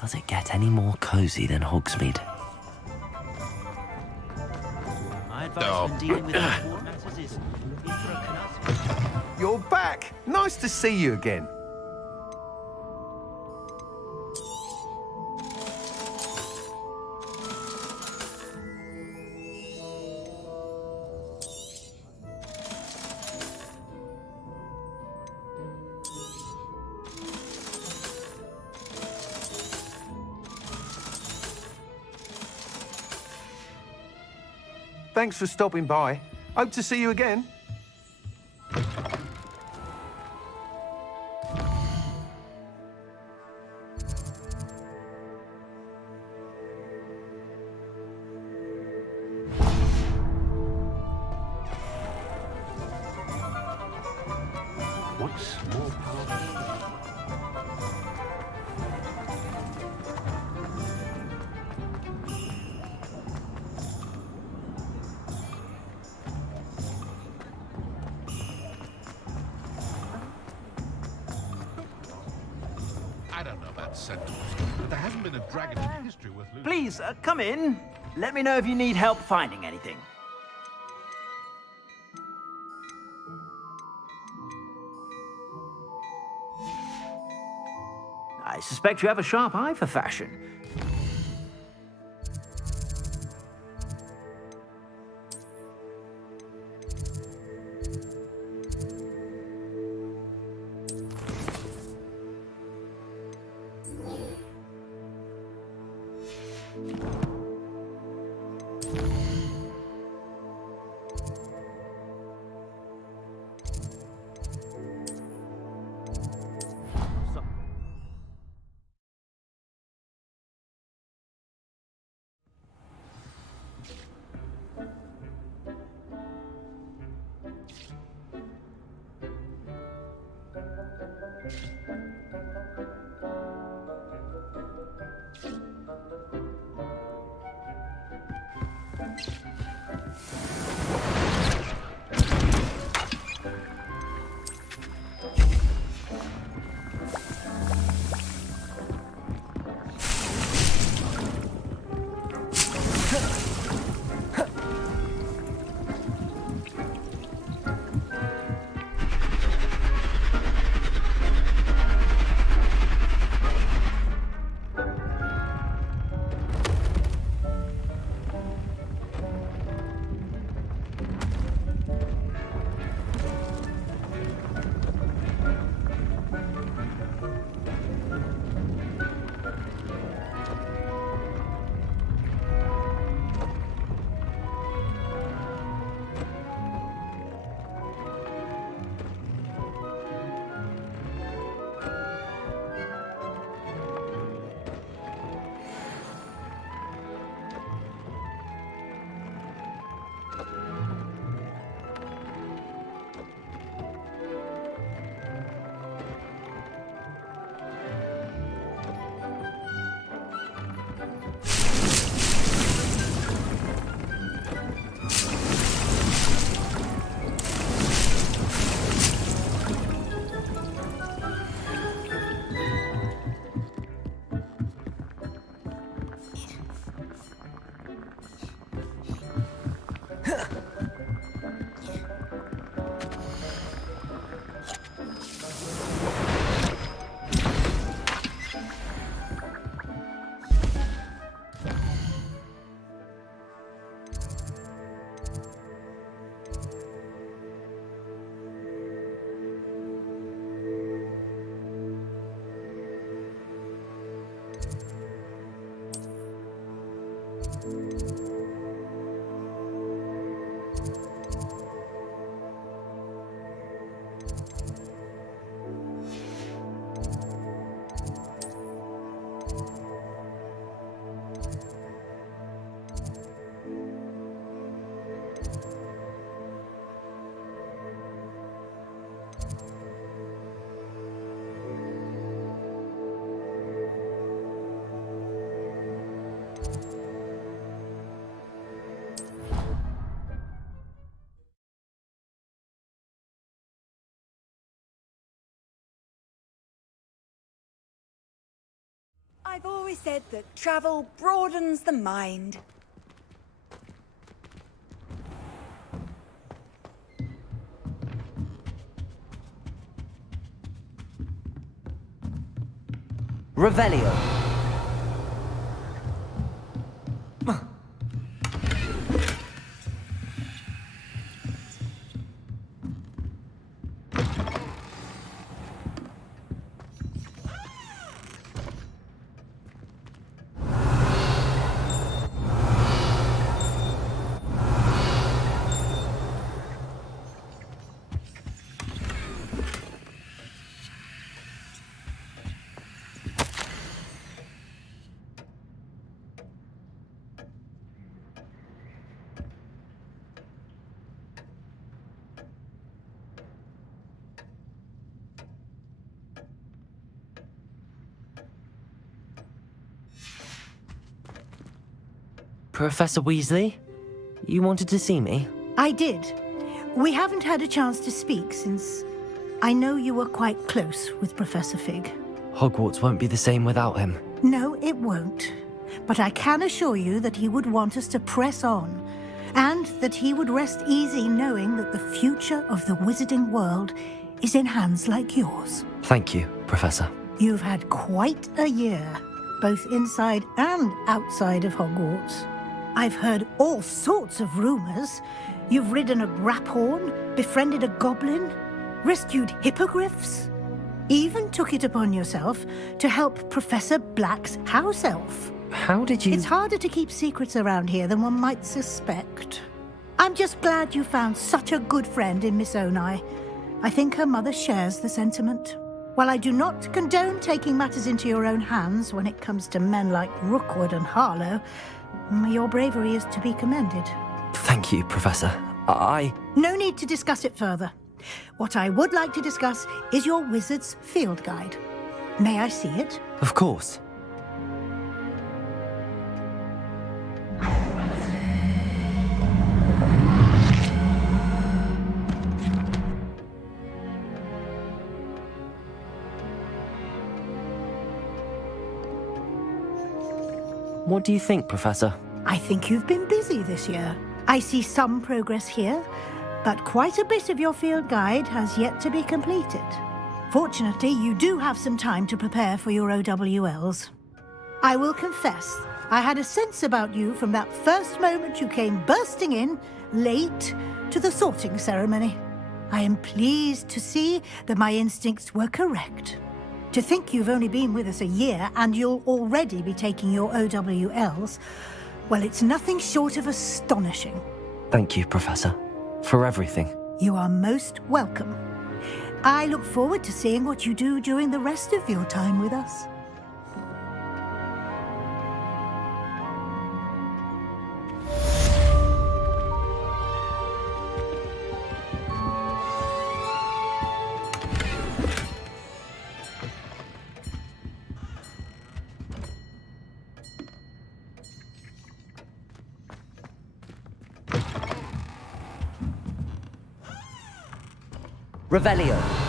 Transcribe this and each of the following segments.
Does it get any more cozy than Hogsmeade? My advice when dealing with court matters is You're back! Nice to see you again. Thanks for stopping by. Hope to see you again. What's more powerful? I don't know about centaurs, but there hasn't been a dragon in history worth losing. Please, come in. Let me know if you need help finding anything. I suspect you have a sharp eye for fashion. I've always said that travel broadens the mind. Revelio. Professor Weasley? You wanted to see me? I did. We haven't had a chance to speak since I know you were quite close with Professor Fig. Hogwarts won't be the same without him. No, it won't. But I can assure you that he would want us to press on, and that he would rest easy knowing that the future of the wizarding world is in hands like yours. Thank you, Professor. You've had quite a year, both inside and outside of Hogwarts. I've heard all sorts of rumors. You've ridden a graphorn, befriended a goblin, rescued hippogriffs, even took it upon yourself to help Professor Black's house elf. How did you... It's harder to keep secrets around here than one might suspect. I'm just glad you found such a good friend in Miss Onai. I think her mother shares the sentiment. While I do not condone taking matters into your own hands when it comes to men like Rookwood and Harlow, your bravery is to be commended. Thank you, Professor. No need to discuss it further. What I would like to discuss is your wizard's field guide. May I see it? Of course. What do you think, Professor? I think you've been busy this year. I see some progress here, but quite a bit of your field guide has yet to be completed. Fortunately, you do have some time to prepare for your OWLs. I will confess, I had a sense about you from that first moment you came bursting in, late, to the sorting ceremony. I am pleased to see that my instincts were correct. To think you've only been with us a year and you'll already be taking your OWLs, well, it's nothing short of astonishing. Thank you, Professor, for everything. You are most welcome. I look forward to seeing what you do during the rest of your time with us. Revelio.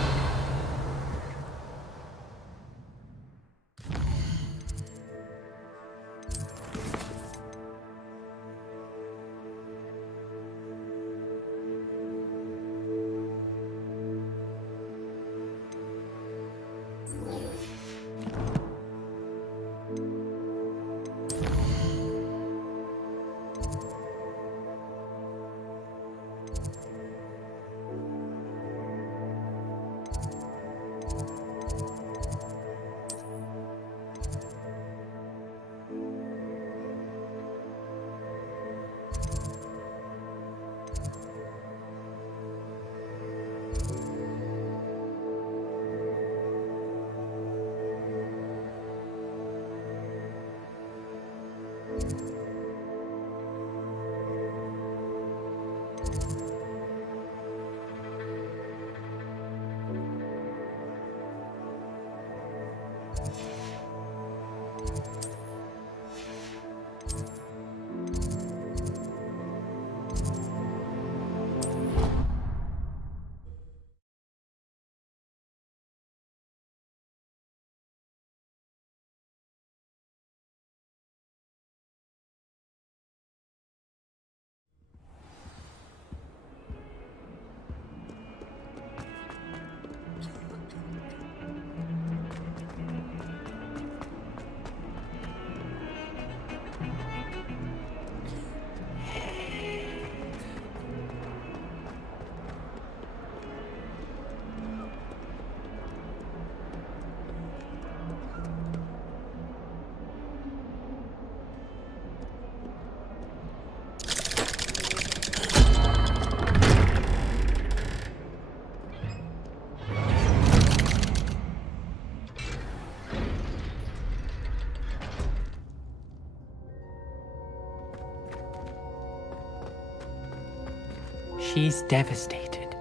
She's devastated.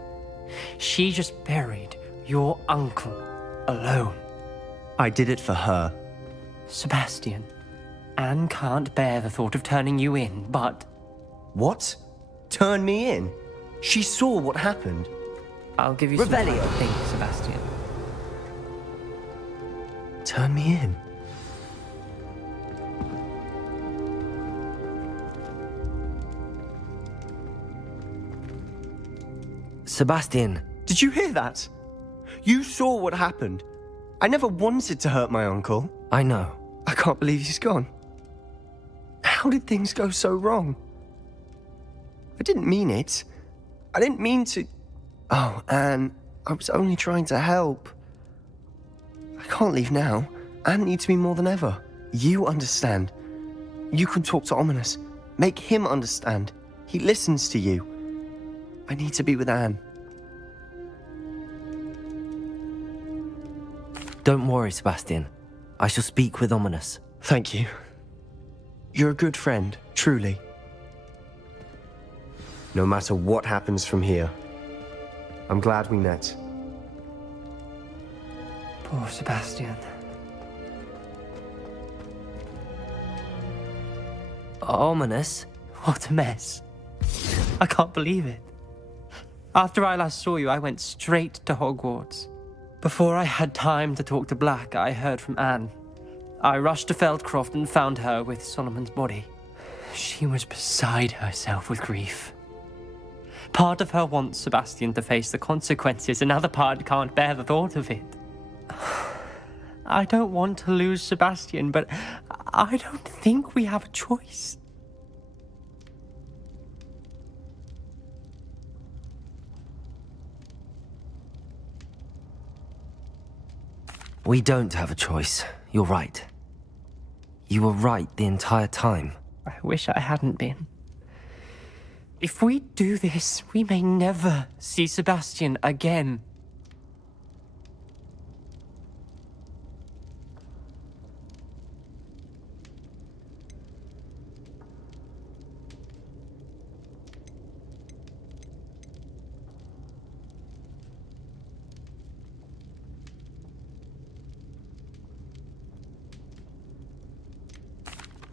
She just buried your uncle alone. I did it for her. Sebastian, Anne can't bear the thought of turning you in, but What? Turn me in? She saw what happened. I'll give you some time Revelio. to think, Sebastian. Turn me in? Sebastian. Did you hear that? You saw what happened. I never wanted to hurt my uncle. I know. I can't believe he's gone. How did things go so wrong? I didn't mean it. I didn't mean to... Oh, Anne, I was only trying to help. I can't leave now. Anne needs me more than ever. You understand. You can talk to Ominous. Make him understand. He listens to you. I need to be with Anne. Don't worry, Sebastian. I shall speak with Ominous. Thank you. You're a good friend, truly. No matter what happens from here, I'm glad we met. Poor Sebastian. Ominous? What a mess. I can't believe it. After I last saw you, I went straight to Hogwarts. Before I had time to talk to Black, I heard from Anne. I rushed to Feldcroft and found her with Solomon's body. She was beside herself with grief. Part of her wants Sebastian to face the consequences, another part can't bear the thought of it. I don't want to lose Sebastian, but I don't think we have a choice. We don't have a choice. You're right. You were right the entire time. I wish I hadn't been. If we do this, we may never see Sebastian again.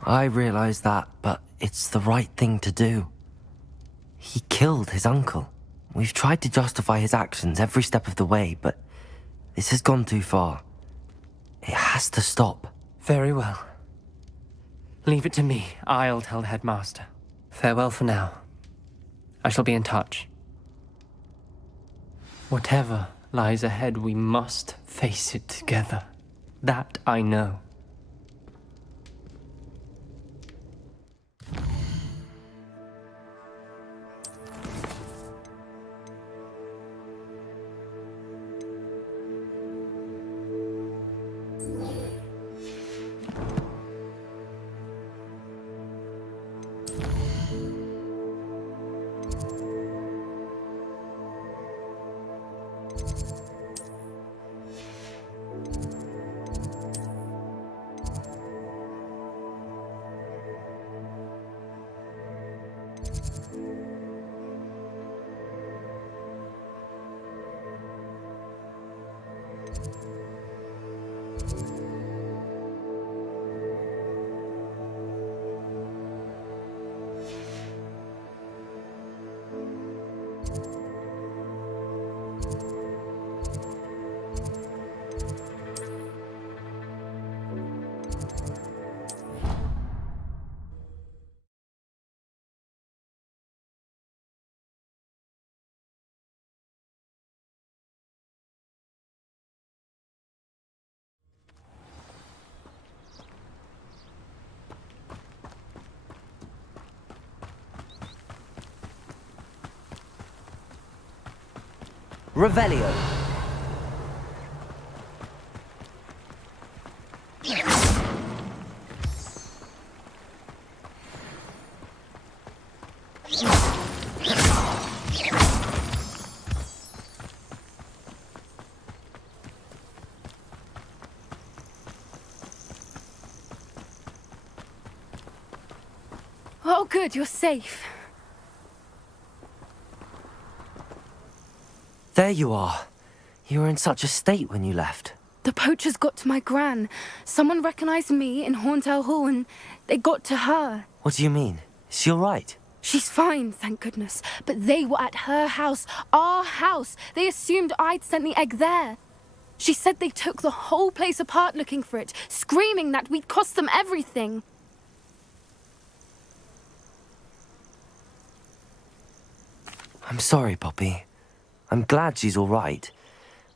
I realize that, but it's the right thing to do. He killed his uncle. We've tried to justify his actions every step of the way, but this has gone too far. It has to stop. Very well. Leave it to me. I'll tell the headmaster. Farewell for now. I shall be in touch. Whatever lies ahead, we must face it together. That I know. Revelio. Oh, good, you're safe. there you are. You were in such a state when you left. The poachers got to my gran. Someone recognized me in Horntail Hall and they got to her. What do you mean? Is she all right? She's fine, thank goodness. But they were at her house, our house. They assumed I'd sent the egg there. She said they took the whole place apart looking for it, screaming that we'd cost them everything. I'm sorry, Poppy. I'm glad she's all right.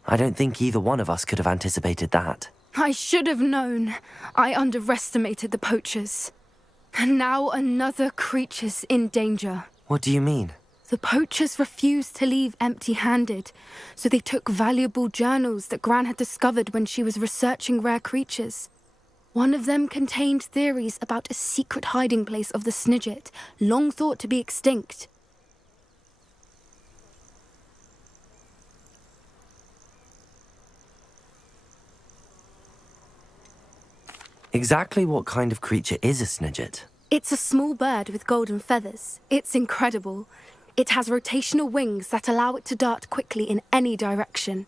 I don't think either one of us could have anticipated that. I should have known. I underestimated the poachers. And now another creature's in danger. What do you mean? The poachers refused to leave empty-handed, so they took valuable journals that Gran had discovered when she was researching rare creatures. One of them contained theories about a secret hiding place of the Snidget, long thought to be extinct. Exactly what kind of creature is a Snidget? It's a small bird with golden feathers. It's incredible. It has rotational wings that allow it to dart quickly in any direction.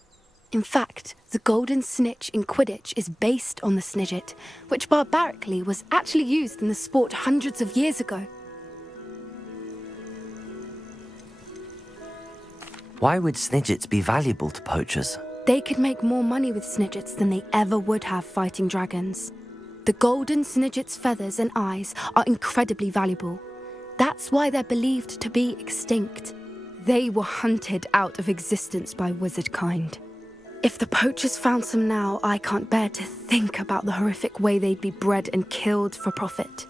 In fact, the golden snitch in Quidditch is based on the Snidget, which barbarically was actually used in the sport hundreds of years ago. Why would Snidgets be valuable to poachers? They could make more money with Snidgets than they ever would have fighting dragons. The golden Snidget's feathers and eyes are incredibly valuable. That's why they're believed to be extinct. They were hunted out of existence by wizard kind. If the poachers found some now, I can't bear to think about the horrific way they'd be bred and killed for profit.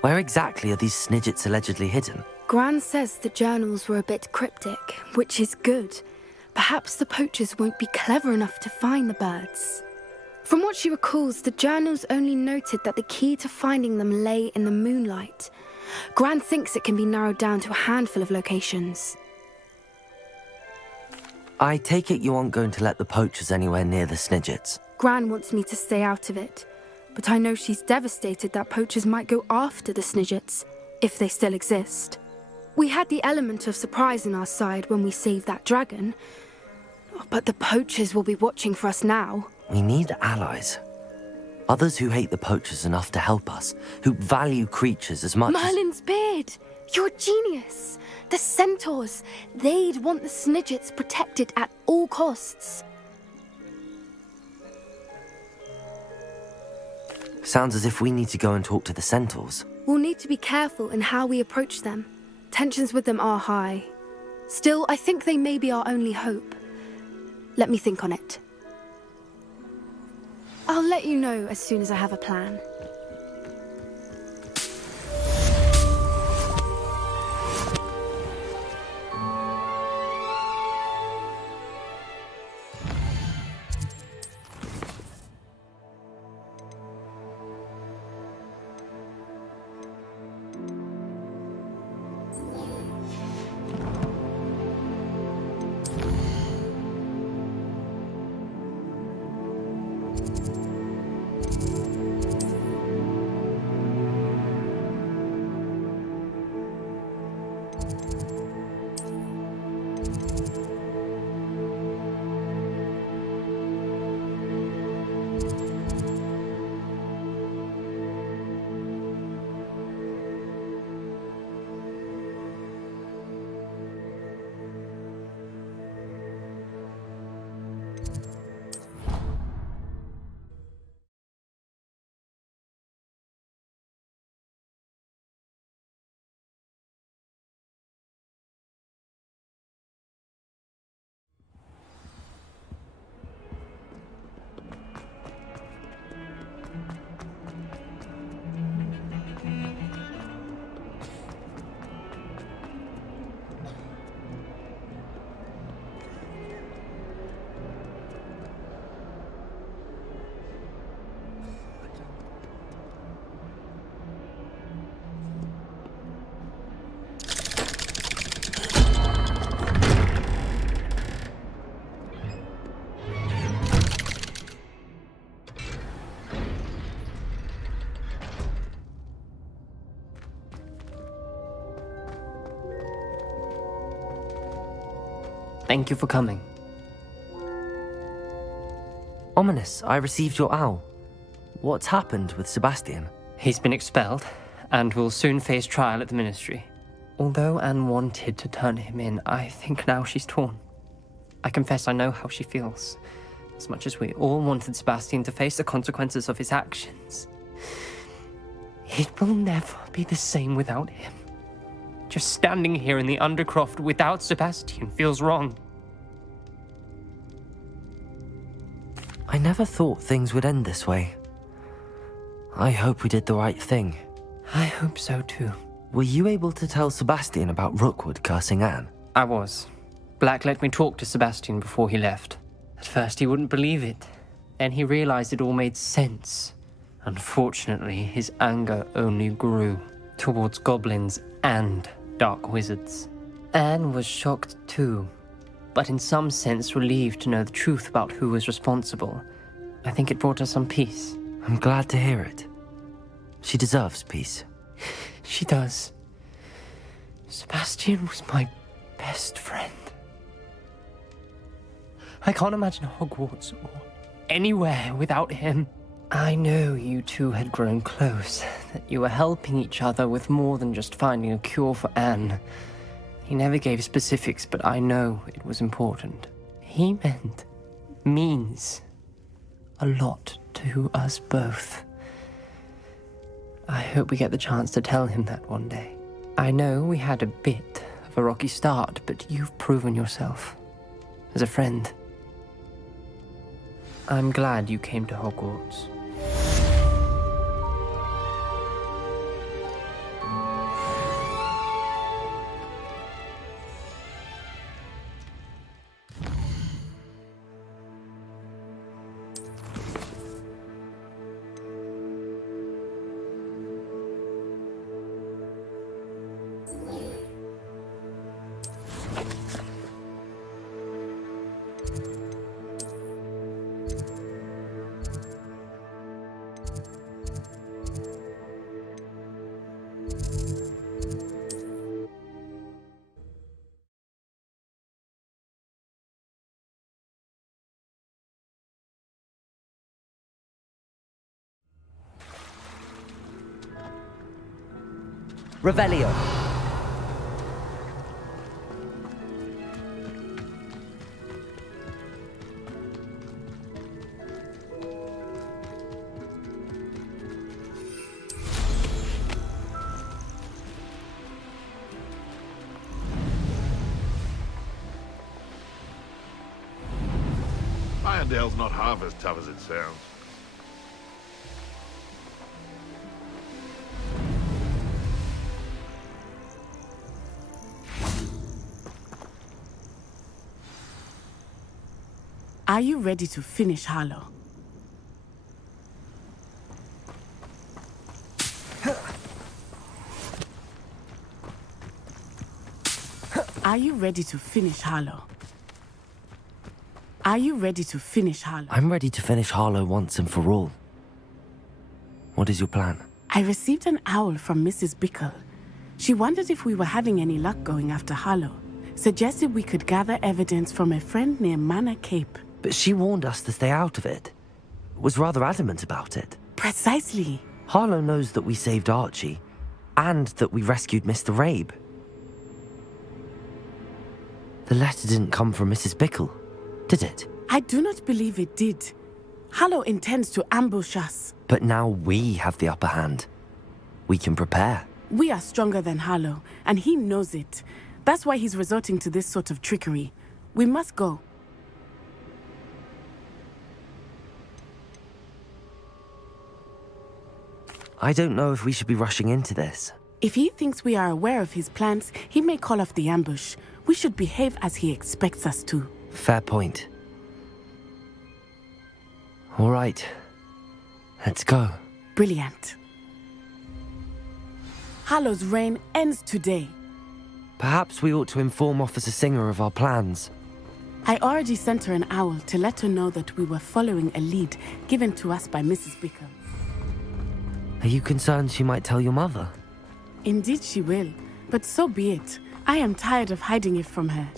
Where exactly are these Snidgets allegedly hidden? Gran says the journals were a bit cryptic, which is good. Perhaps the poachers won't be clever enough to find the birds. From what she recalls, the journals only noted that the key to finding them lay in the moonlight. Gran thinks it can be narrowed down to a handful of locations. I take it you aren't going to let the poachers anywhere near the Snidgets. Gran wants me to stay out of it, but I know she's devastated that poachers might go after the Snidgets, if they still exist. We had the element of surprise on our side when we saved that dragon, but the poachers will be watching for us now. We need allies. Others who hate the poachers enough to help us, who value creatures as much Merlin's beard! You're a genius! The centaurs! They'd want the Snidgets protected at all costs. Sounds as if we need to go and talk to the centaurs. We'll need to be careful in how we approach them. Tensions with them are high. Still, I think they may be our only hope. Let me think on it. I'll let you know as soon as I have a plan. Thank you for coming. Ominous, I received your owl. What's happened with Sebastian? He's been expelled, and will soon face trial at the Ministry. Although Anne wanted to turn him in, I think now she's torn. I confess I know how she feels. As much as we all wanted Sebastian to face the consequences of his actions. It will never be the same without him. Just standing here in the Undercroft without Sebastian feels wrong. I never thought things would end this way. I hope we did the right thing. I hope so too. Were you able to tell Sebastian about Rookwood cursing Anne? I was. Black let me talk to Sebastian before he left. At first he wouldn't believe it. Then he realized it all made sense. Unfortunately, his anger only grew towards goblins and dark wizards. Anne was shocked too, but in some sense relieved to know the truth about who was responsible. I think it brought her some peace. I'm glad to hear it. She deserves peace. She does. Sebastian was my best friend. I can't imagine Hogwarts or anywhere without him. I know you two had grown close, that you were helping each other with more than just finding a cure for Anne. He never gave specifics, but I know it was important. He means a lot to us both. I hope we get the chance to tell him that one day. I know we had a bit of a rocky start, but you've proven yourself as a friend. I'm glad you came to Hogwarts. Revelio. Irondale's not half as tough as it sounds. Are you ready to finish Harlow? Are you ready to finish Harlow? Are you ready to finish Harlow? I'm ready to finish Harlow once and for all. What is your plan? I received an owl from Mrs. Bickle. She wondered if we were having any luck going after Harlow. Suggested we could gather evidence from a friend near Manor Cape. But she warned us to stay out of it. Was rather adamant about it. Precisely. Harlow knows that we saved Archie, and that we rescued Mr. Rabe. The letter didn't come from Mrs. Bickle, did it? I do not believe it did. Harlow intends to ambush us. But now we have the upper hand. We can prepare. We are stronger than Harlow, and he knows it. That's why he's resorting to this sort of trickery. We must go. I don't know if we should be rushing into this. If he thinks we are aware of his plans, he may call off the ambush. We should behave as he expects us to. Fair point. All right. Let's go. Brilliant. Harlow's reign ends today. Perhaps we ought to inform Officer Singer of our plans. I already sent her an owl to let her know that we were following a lead given to us by Mrs. Bickle. Are you concerned she might tell your mother? Indeed she will, but so be it. I am tired of hiding it from her.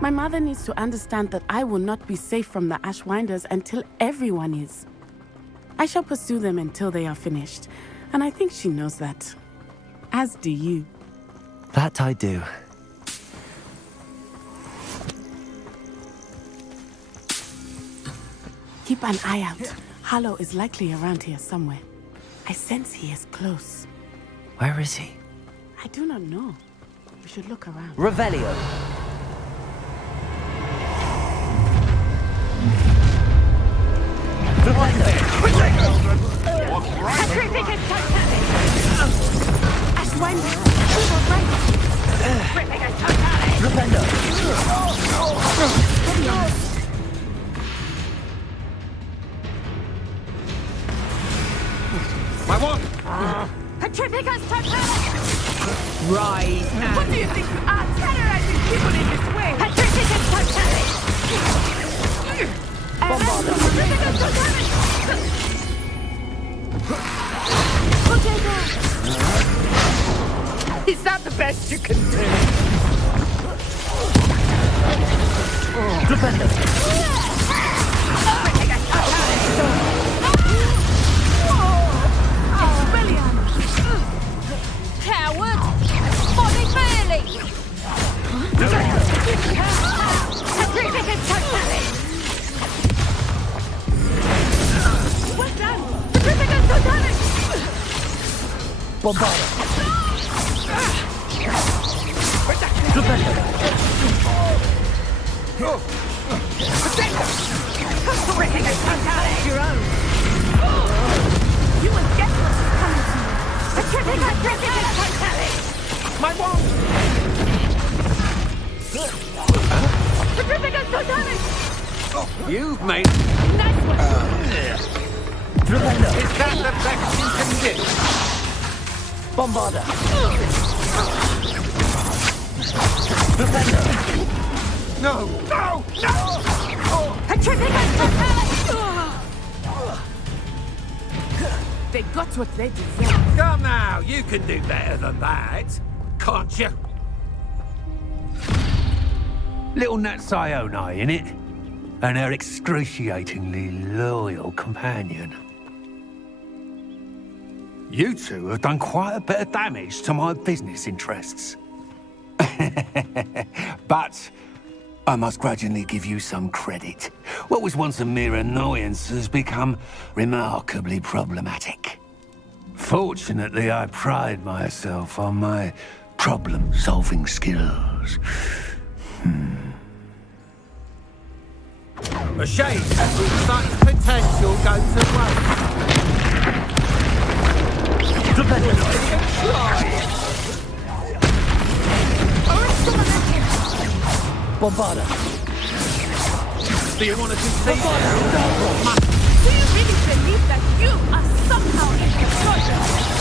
My mother needs to understand that I will not be safe from the Ashwinders until everyone is. I shall pursue them until they are finished, and I think she knows that. As do you. That I do. Keep an eye out. Harlow is likely around here somewhere. I sense he is close. Where is he? I do not know. We should look around. Revelio. My wand! Petrificus totalis! Rise and... What do you think you are, terrorizing people in this way? Petrificus totalis! Petrificus totalis! Is that the best you can do? Coward! Body fairly! Petrificus totalis! Well done! Petrificus totalis! Bombarda. Petrificus totalis! Your own! You will get what's coming to you! Petrificus totalis! My wand! Petrificus totalis! You've made... Nice one! Is that the best you can do? Bombarda. No! No! No! Petrificus totalis! They got what they deserve. Come now, you can do better than that. Can't you? Little Nat Sione, innit? And her excruciatingly loyal companion. You two have done quite a bit of damage to my business interests. But I must grudgingly give you some credit. What was once a mere annoyance has become remarkably problematic. Fortunately, I pride myself on my problem-solving skills. A shame such potential goes away. Bombarda. Do you want to concede? Do you really believe that you are somehow in control?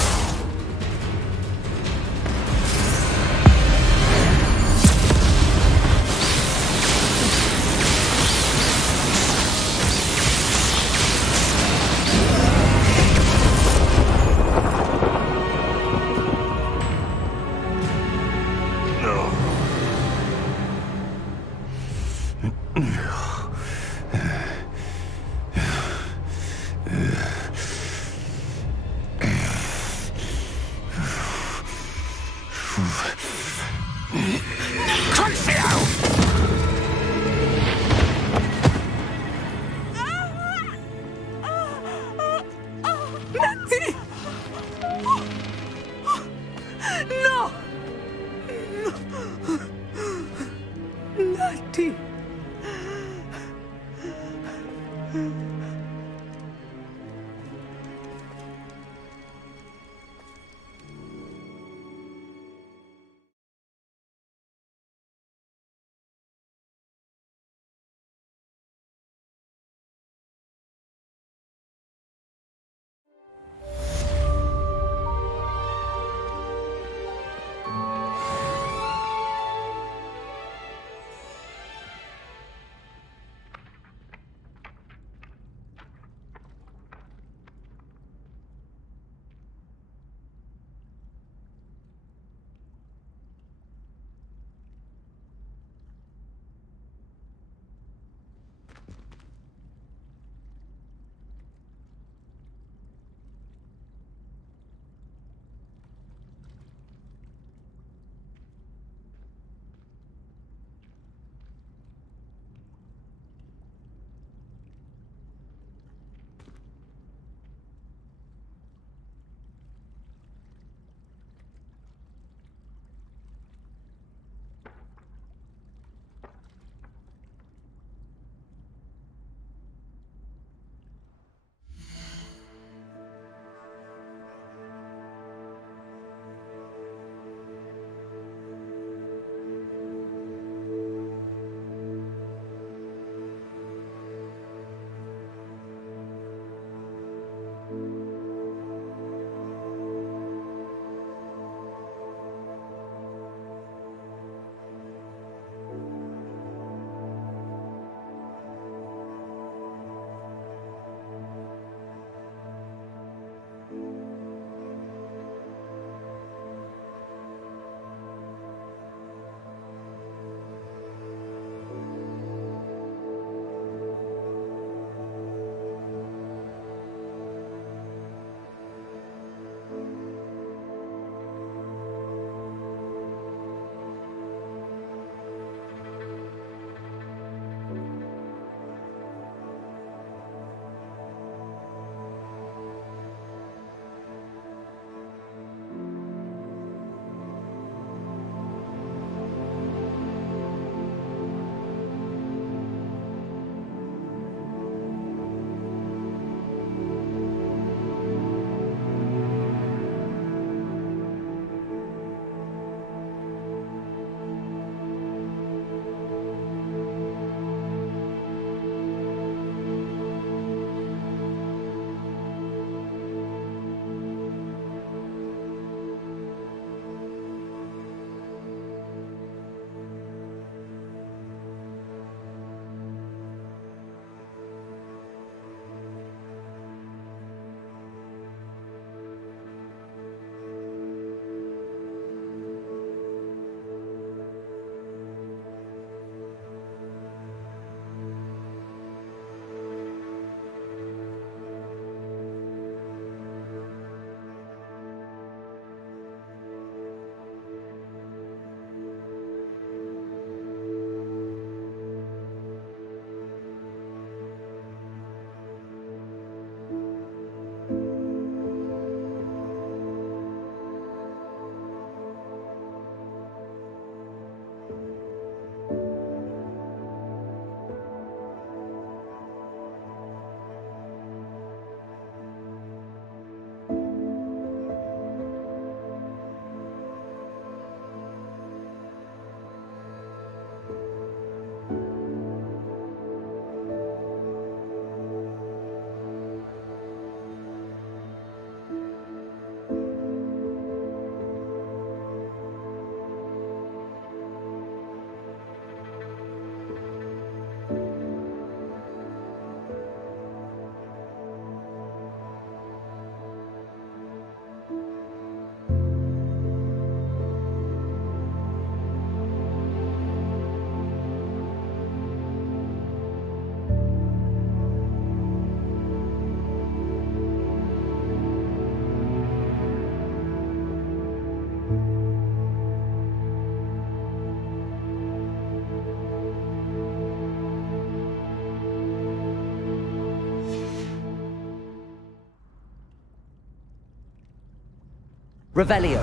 Revelio.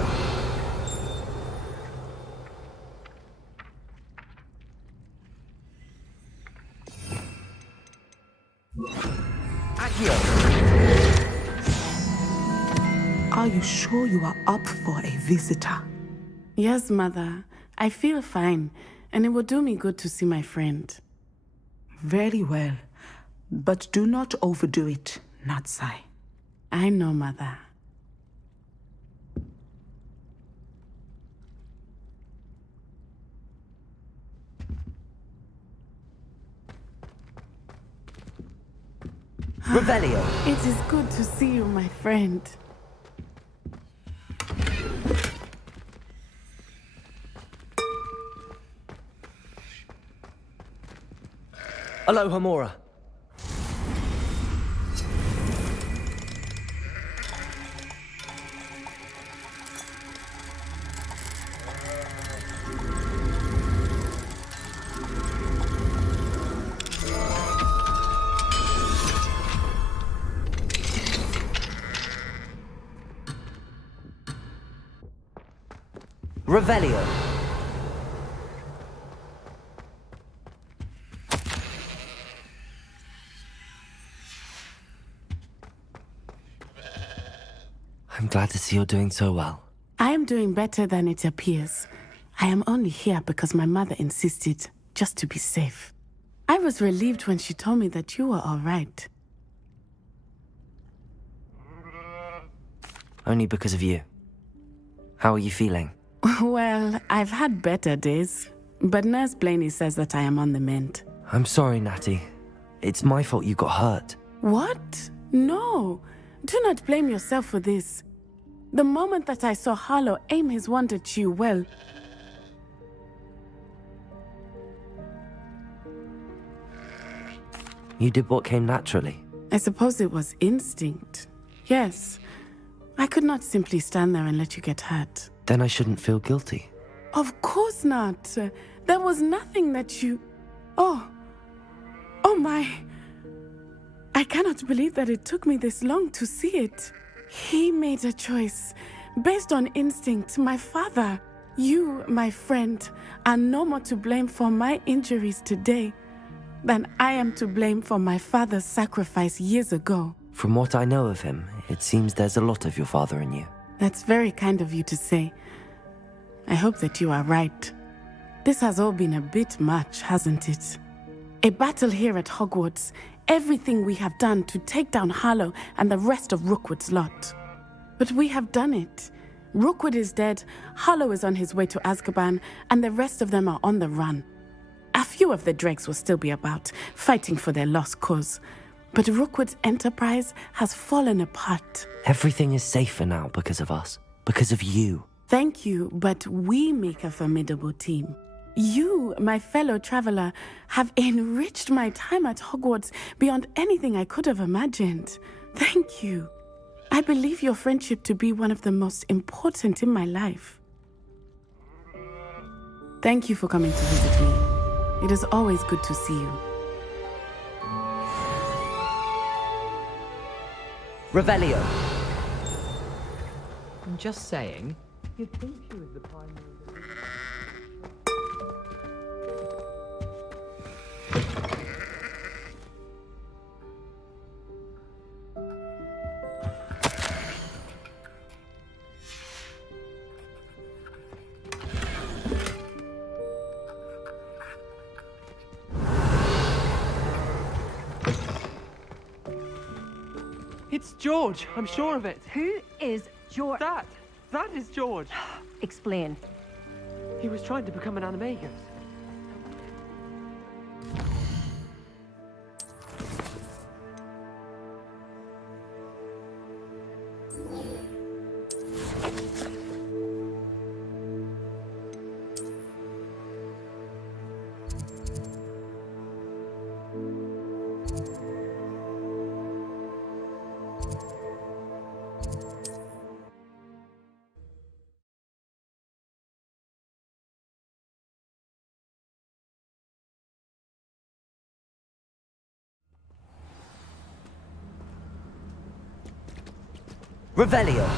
Accio. Are you sure you are up for a visitor? Yes, Mother. I feel fine, and it will do me good to see my friend. Very well. But do not overdo it, Natsai. I know, Mother. Revelio. It is good to see you, my friend. Aloha Mora. Revelio. I'm glad to see you're doing so well. I am doing better than it appears. I am only here because my mother insisted, just to be safe. I was relieved when she told me that you were all right. Only because of you. How are you feeling? Well, I've had better days, but Nurse Blaney says that I am on the mend. I'm sorry, Natty. It's my fault you got hurt. What? No. Do not blame yourself for this. The moment that I saw Harlow aim his wand at you, well... You did what came naturally. I suppose it was instinct. Yes. I could not simply stand there and let you get hurt. Then I shouldn't feel guilty. Of course not. There was nothing that you... Oh my... I cannot believe that it took me this long to see it. He made a choice. Based on instinct, my father. You, my friend, are no more to blame for my injuries today than I am to blame for my father's sacrifice years ago. From what I know of him, it seems there's a lot of your father in you. That's very kind of you to say. I hope that you are right. This has all been a bit much, hasn't it? A battle here at Hogwarts, everything we have done to take down Harlow and the rest of Rookwood's lot. But we have done it. Rookwood is dead, Harlow is on his way to Azkaban, and the rest of them are on the run. A few of the dregs will still be about, fighting for their lost cause. But Rookwood's enterprise has fallen apart. Everything is safer now because of us. Because of you. Thank you, but we make a formidable team. You, my fellow traveler, have enriched my time at Hogwarts beyond anything I could have imagined. Thank you. I believe your friendship to be one of the most important in my life. Thank you for coming to visit me. It is always good to see you. Revelio. I'm just saying, you'd think she was the primary... It's George, I'm sure of it. Who is George? That is George. Explain. He was trying to become an animagus. Revelio.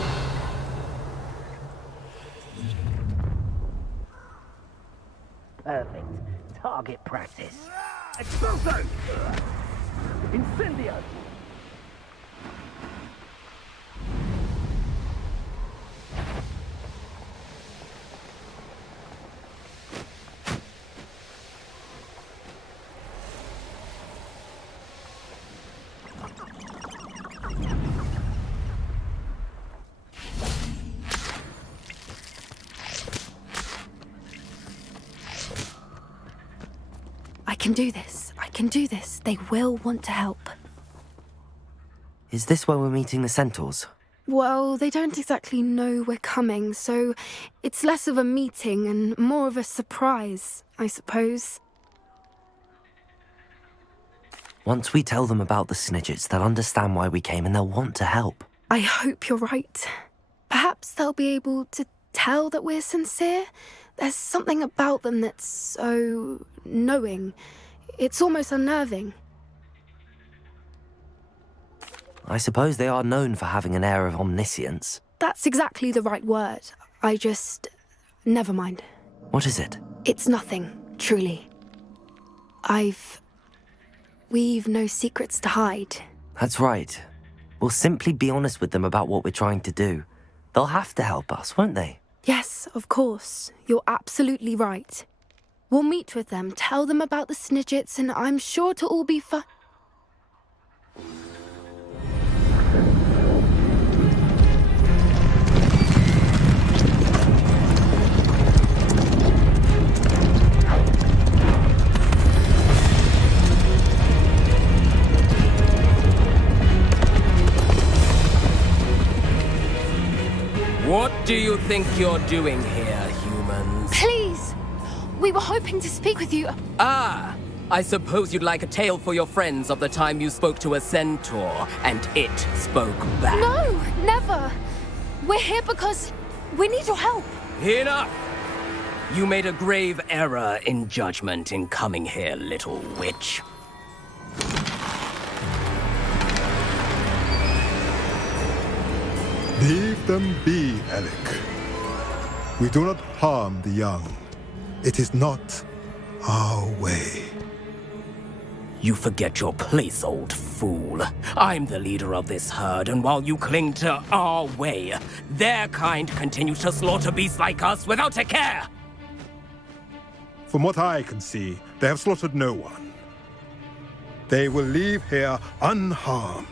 Perfect. Target practice. Expulso! Incendio! I can do this. I can do this. They will want to help. Is this where we're meeting the centaurs? Well, they don't exactly know we're coming, so it's less of a meeting and more of a surprise, I suppose. Once we tell them about the Snidgets, they'll understand why we came and they'll want to help. I hope you're right. Perhaps they'll be able to tell that we're sincere. There's something about them that's so knowing. It's almost unnerving. I suppose they are known for having an air of omniscience. That's exactly the right word. Never mind. What is it? It's nothing, truly. We've no secrets to hide. That's right. We'll simply be honest with them about what we're trying to do. They'll have to help us, won't they? Yes, of course. You're absolutely right. We'll meet with them, tell them about the Snidgets, and I'm sure to all be fun. What do you think you're doing here, humans? Please! We were hoping to speak with you. Ah! I suppose you'd like a tale for your friends of the time you spoke to a centaur, and it spoke back. No, never! We're here because we need your help. Enough! You made a grave error in judgment in coming here, little witch. Leave them be, Alec. We do not harm the young. It is not our way. You forget your place, old fool. I'm the leader of this herd, and while you cling to our way, their kind continue to slaughter beasts like us without a care! From what I can see, they have slaughtered no one. They will leave here unharmed.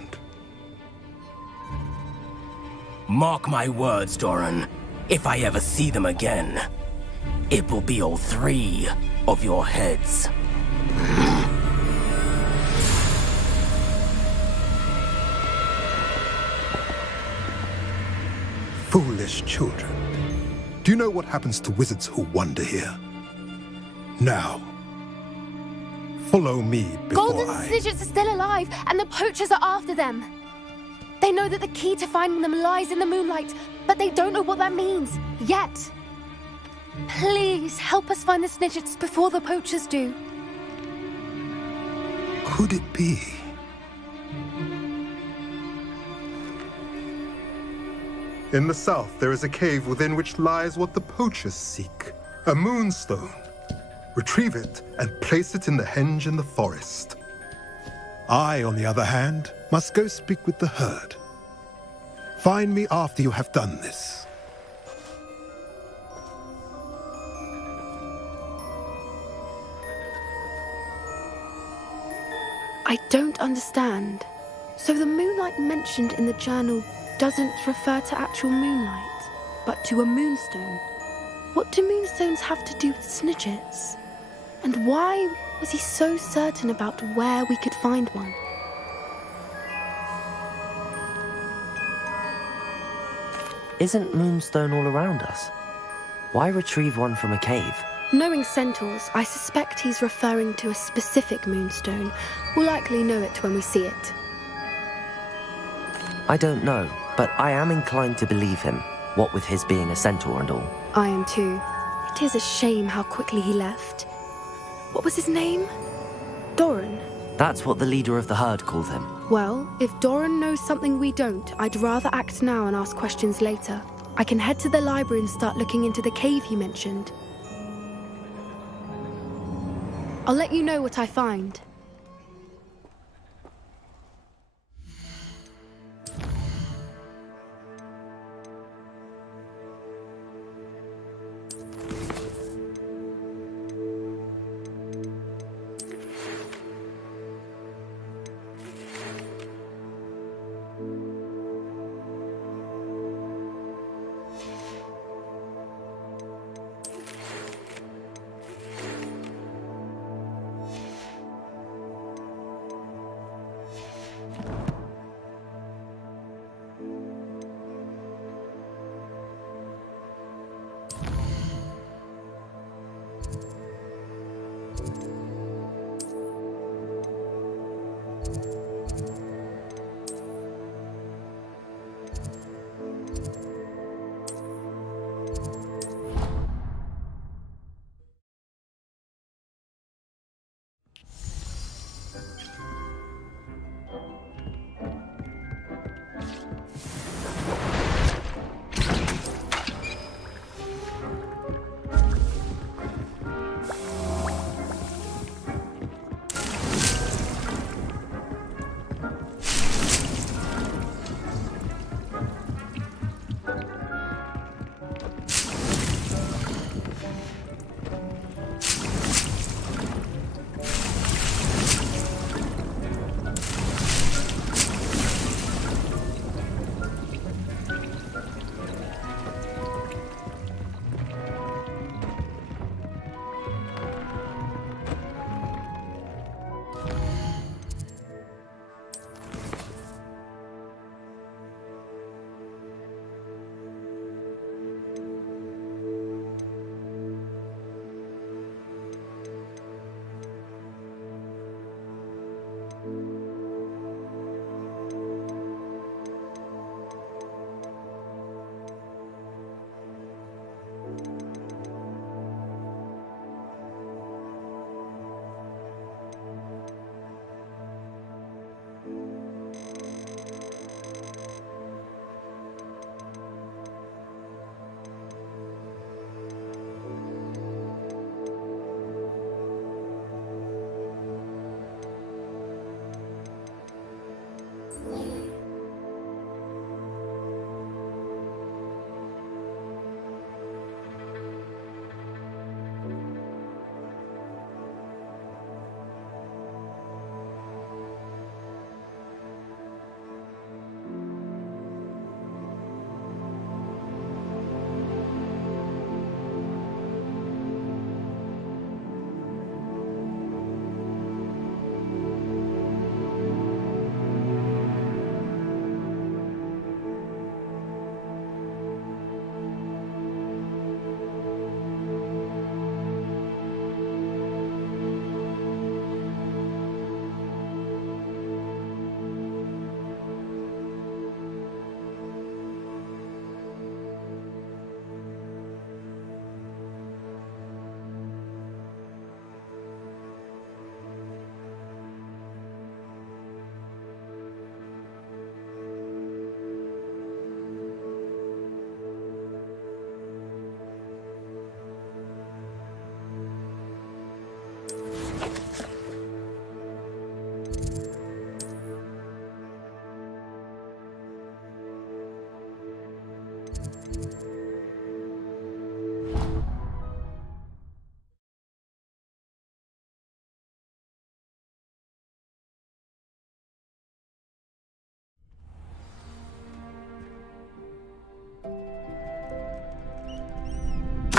Mark my words, Doran. If I ever see them again, it will be all 3 of your heads. Foolish children. Do you know what happens to wizards who wander here? Now, follow me before Golden Snidgets are still alive, and the poachers are after them. They know that the key to finding them lies in the moonlight, but they don't know what that means, yet. Please, help us find the Snidgets before the poachers do. Could it be? In the south, there is a cave within which lies what the poachers seek. A moonstone. Retrieve it and place it in the henge in the forest. I, on the other hand, must go speak with the herd. Find me after you have done this. I don't understand. So the moonlight mentioned in the journal doesn't refer to actual moonlight, but to a moonstone. What do moonstones have to do with Snidgets? And why was he so certain about where we could find one? Isn't Moonstone all around us? Why retrieve one from a cave? Knowing centaurs, I suspect he's referring to a specific moonstone. We'll likely know it when we see it. I don't know, but I am inclined to believe him, what with his being a centaur and all. I am too. It is a shame how quickly he left. What was his name? Doran? That's what the leader of the herd called him. Well, if Doran knows something we don't, I'd rather act now and ask questions later. I can head to the library and start looking into the cave he mentioned. I'll let you know what I find.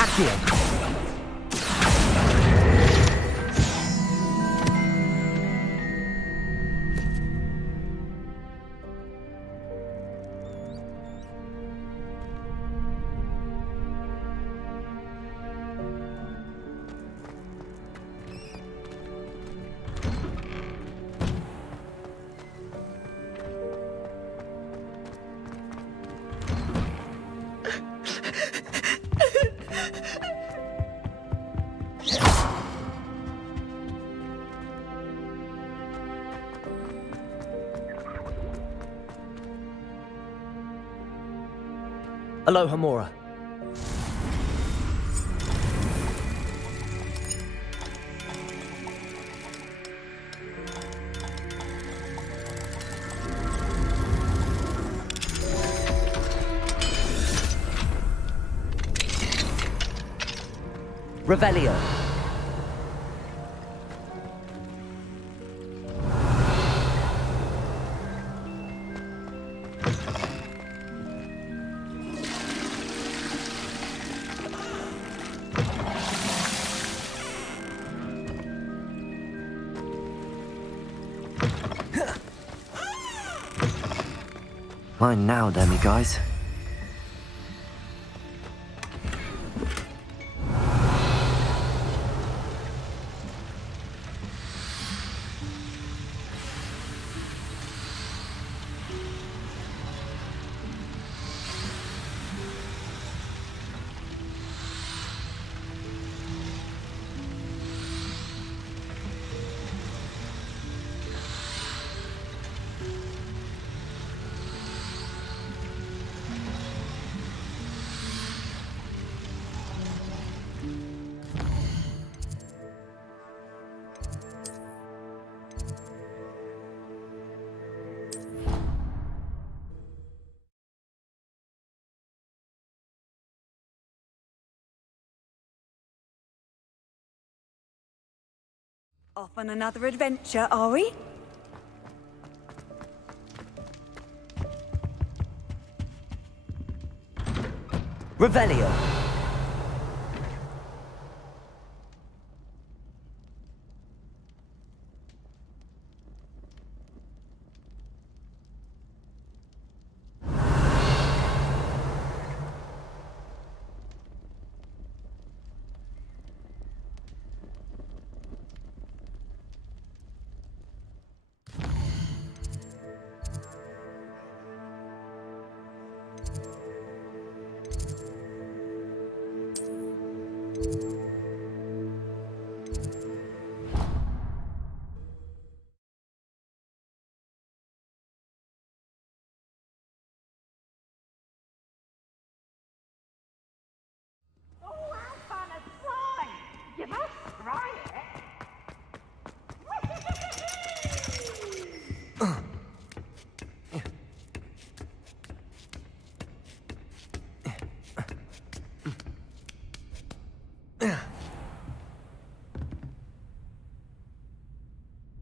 Accio. Aloha, Mora. Revelio. Mine now, Demi guys. Off on another adventure, are we? Revelio.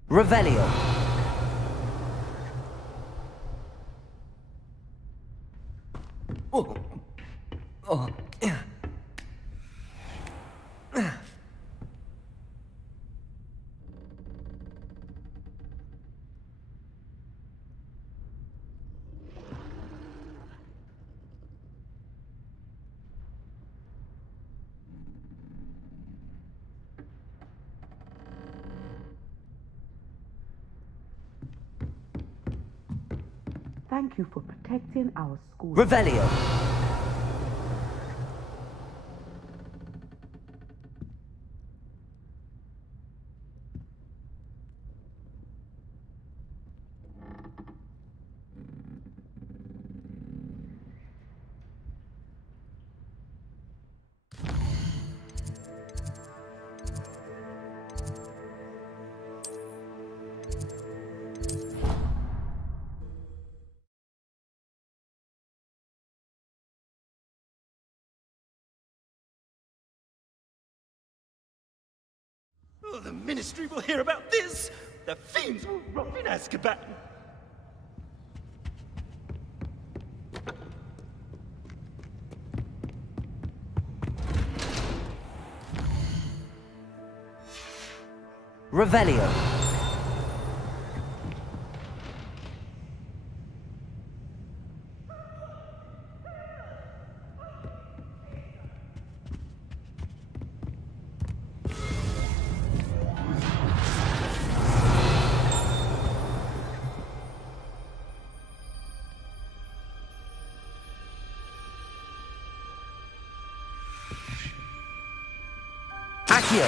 Revelio. Oh. Oh. Thank you for protecting our school. Revelio. Oh, the Ministry will hear about this! The fiends will rot in Azkaban! Revelio. Accio.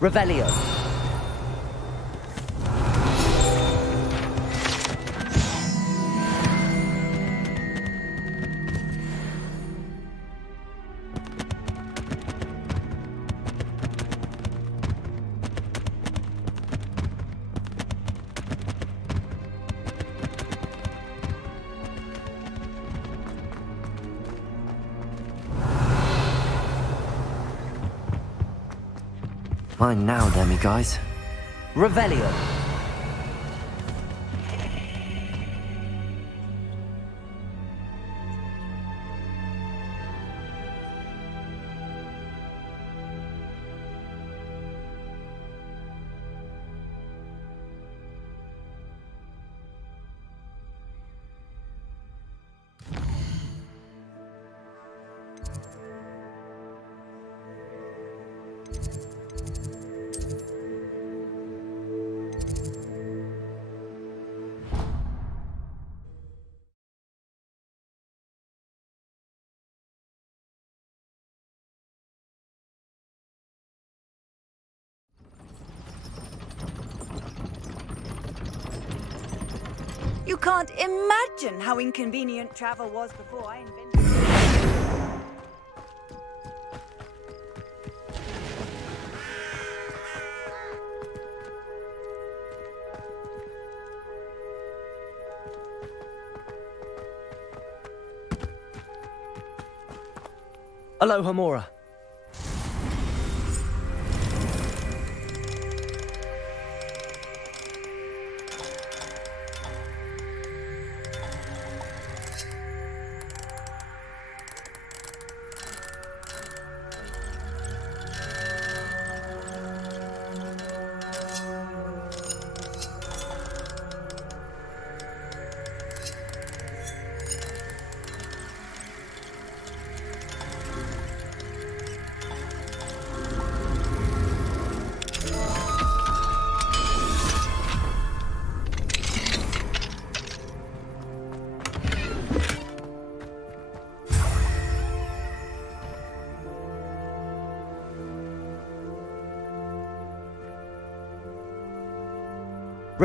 Revelio. Mine now, demi guys. Revelio. You can't imagine how inconvenient travel was before I invented. Aloha Mora.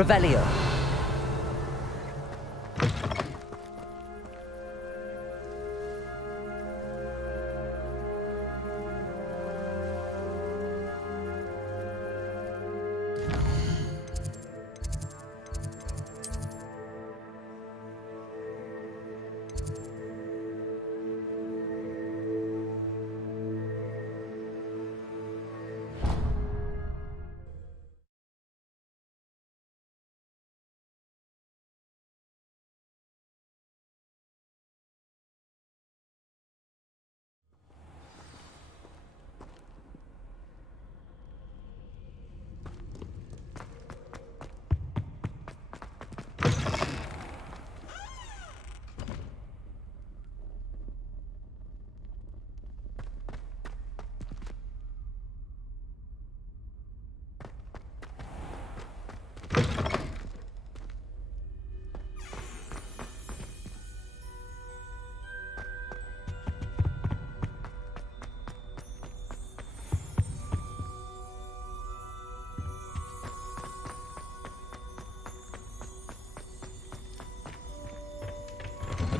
Revelio.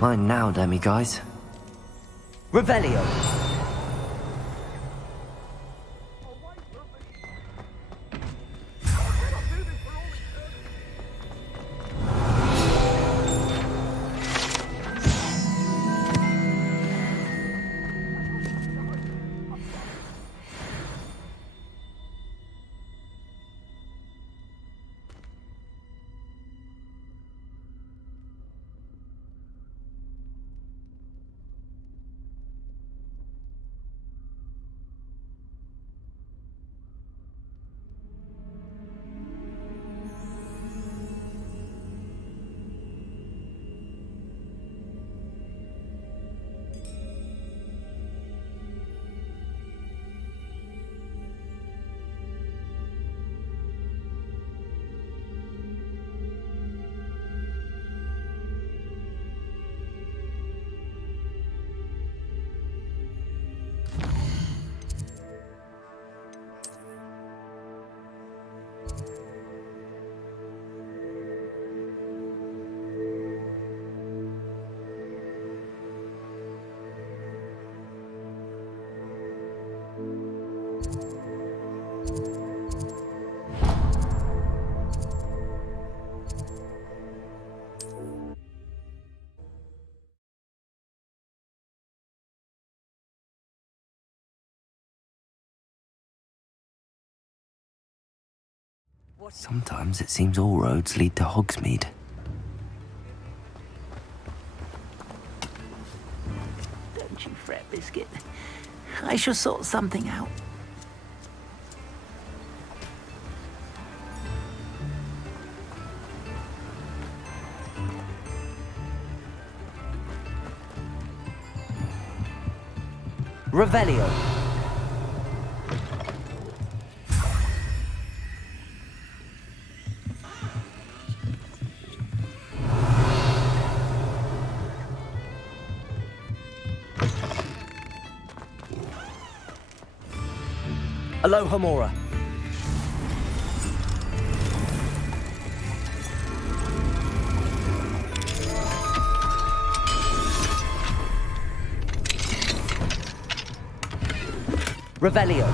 Mine now, demi guys. Revelio. Sometimes it seems all roads lead to Hogsmeade. Don't you fret, Biscuit. I shall sort something out. Revelio. Alohomora. Revelio.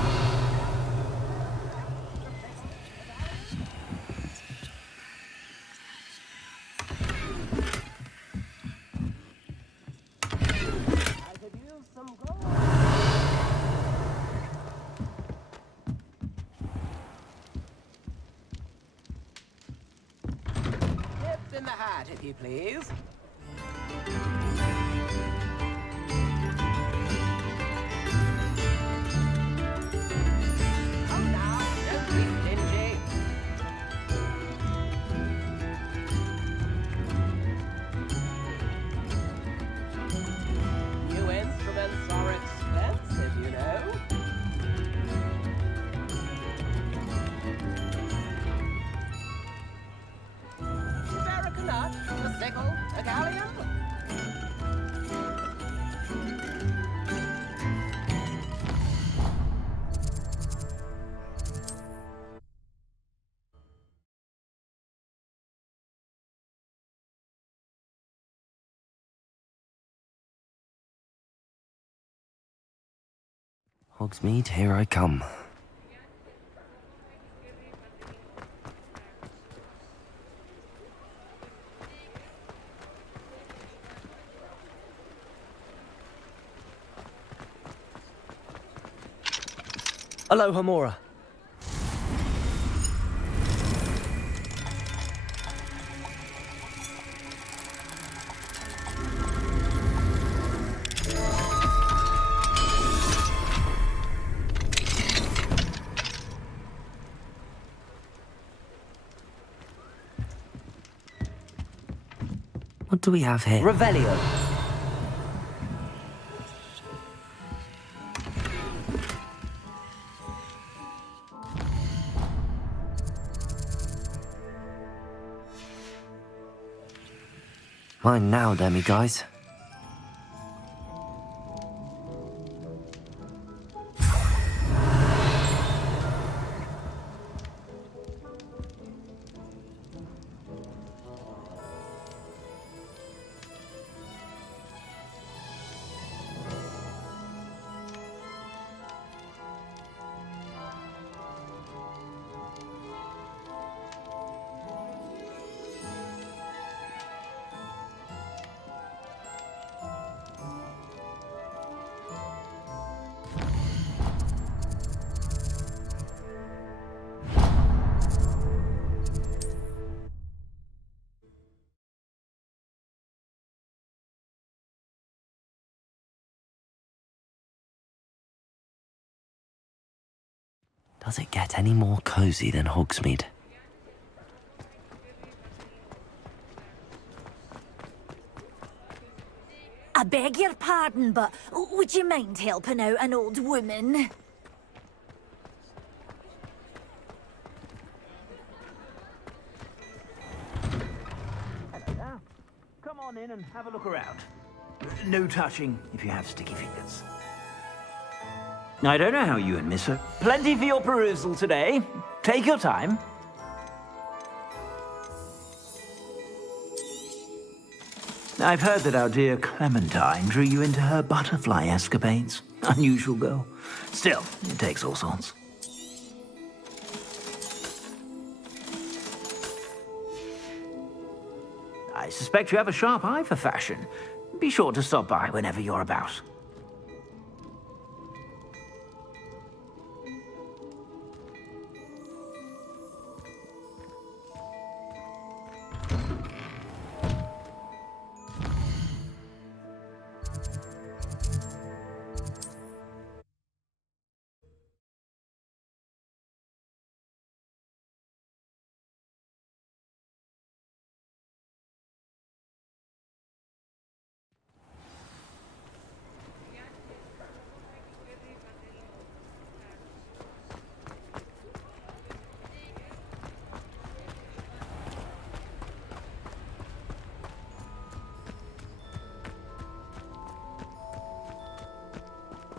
Dipped in the hat, if you please. Come now, don't be stingy. New instruments are expensive, you know. A nut, a sickle, a galleon. Hogsmeade, here I come. Alohomora. What do we have here? Revelio. Mine now, demi-guys. Does it get any more cozy than Hogsmeade? I beg your pardon, but would you mind helping out an old woman? Come on in and have a look around. No touching if you have sticky fingers. I don't know how you and Miss are. Plenty for your perusal today. Take your time. I've heard that our dear Clementine drew you into her butterfly escapades. Unusual girl. Still, it takes all sorts. I suspect you have a sharp eye for fashion. Be sure to stop by whenever you're about.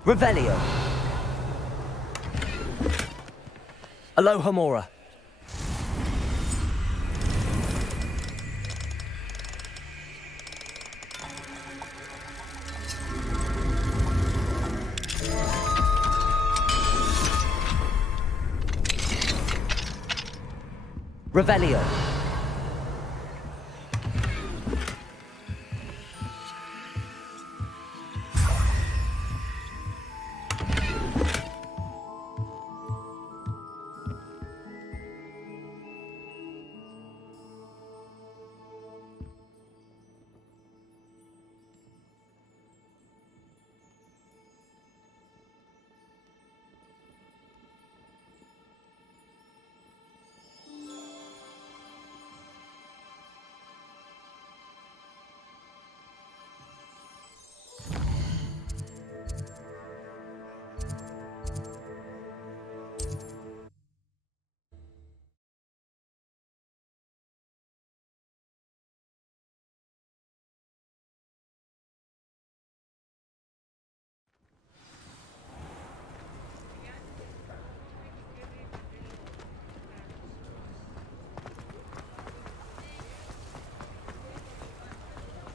Revelio. Alohomora. Revelio.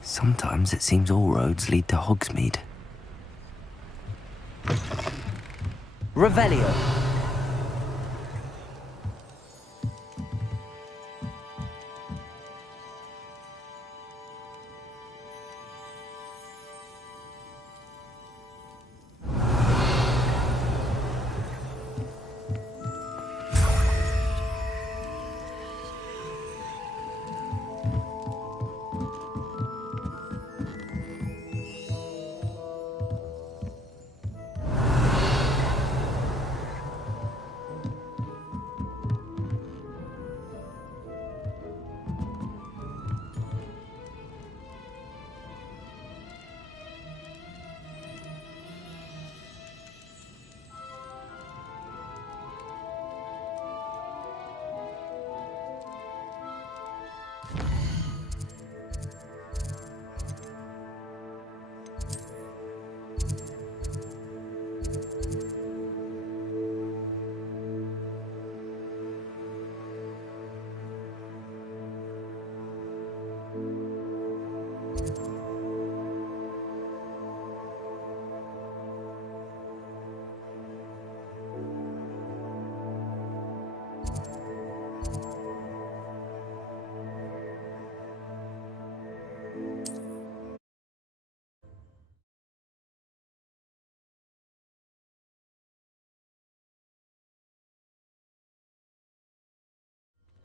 Sometimes it seems all roads lead to Hogsmeade. Revelio.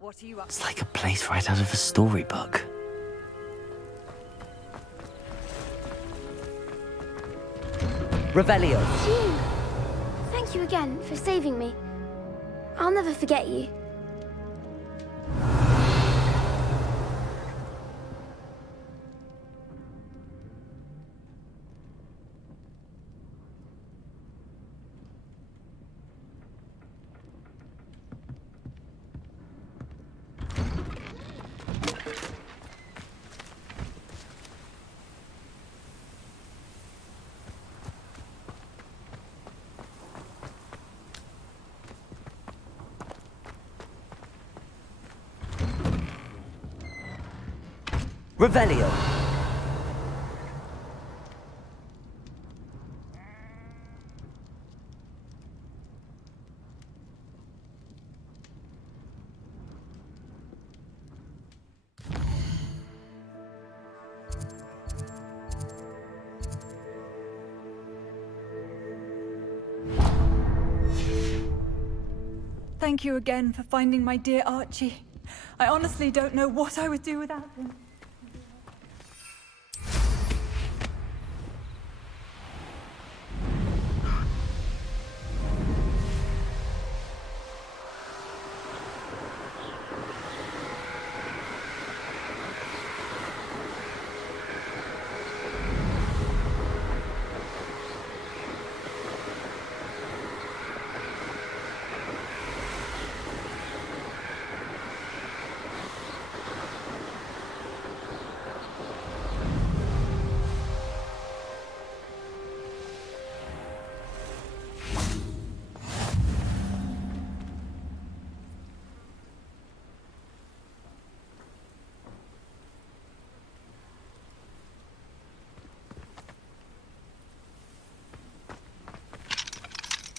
What are you up It's like a place right out of a storybook. Revelio. Jean, thank you again for saving me. I'll never forget you. Revelio. Thank you again for finding my dear Archie. I honestly don't know what I would do without him.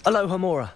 Aloha Mora.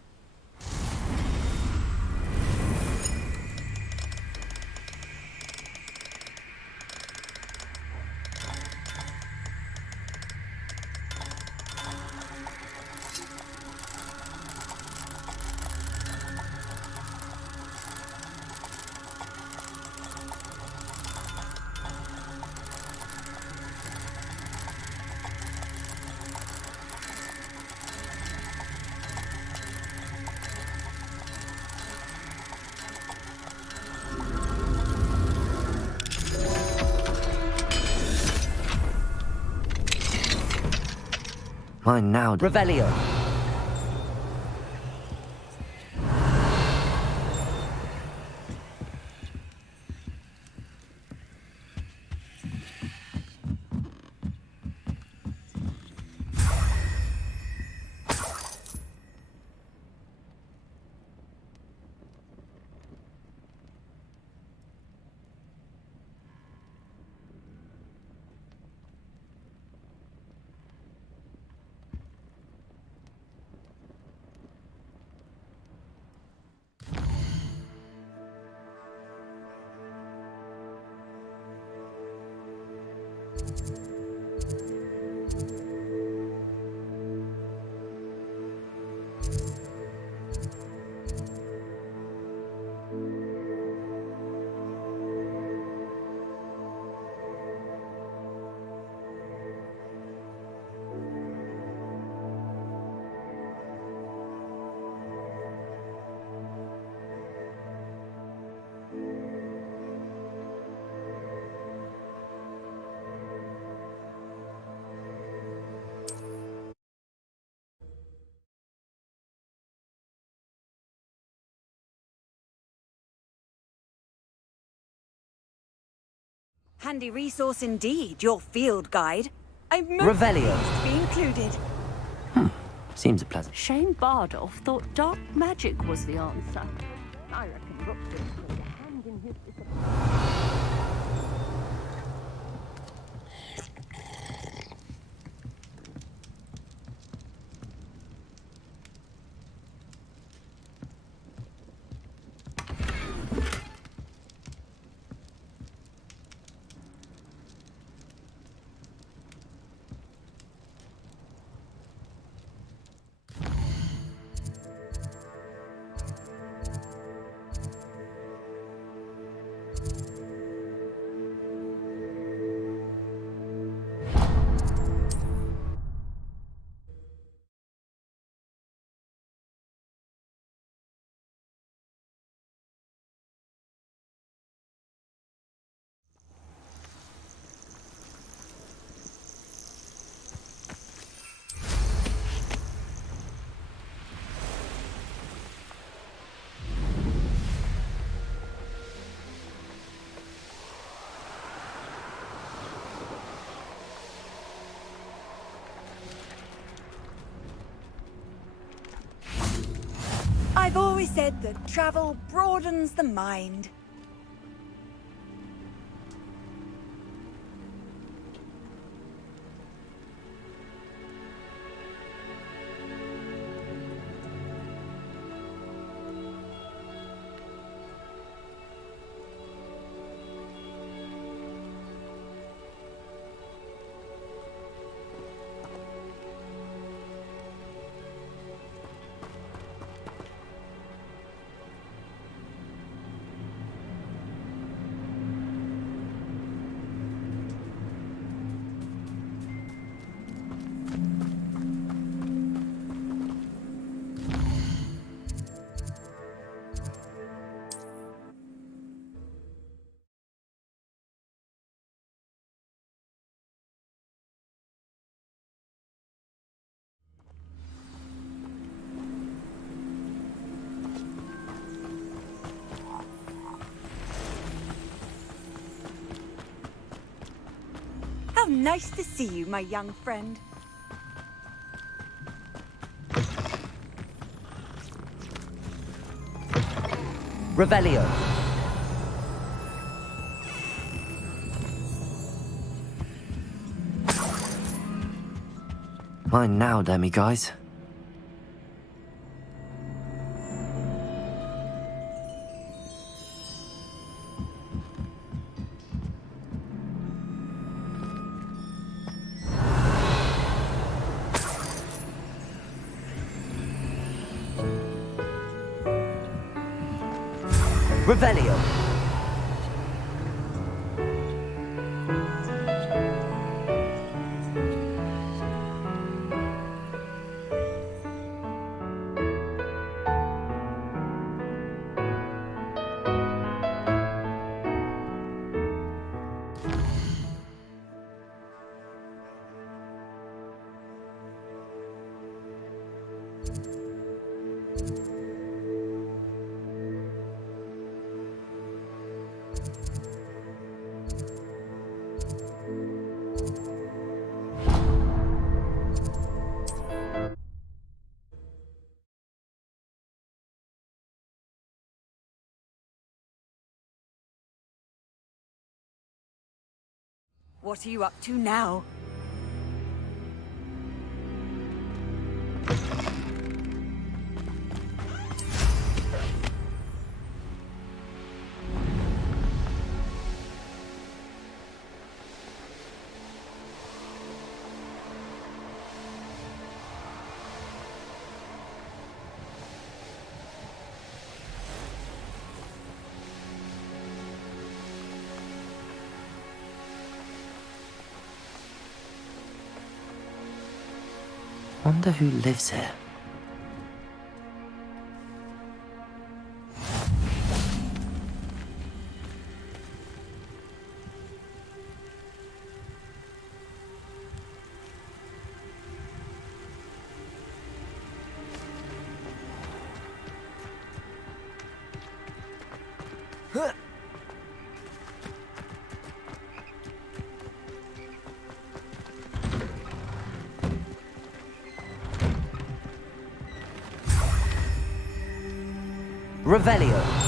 Mine now. Revelio. Handy resource indeed, your field guide. I'm Revelio. to be included. Seems a pleasant. Shane Bardolph thought dark magic was the answer. I reckon Rookwood played a hand in his I've always said that travel broadens the mind. How nice to see you, my young friend. Revelio. Mine now, demi guys. Revelio. What are you up to now? Wonder who lives here. Revelio.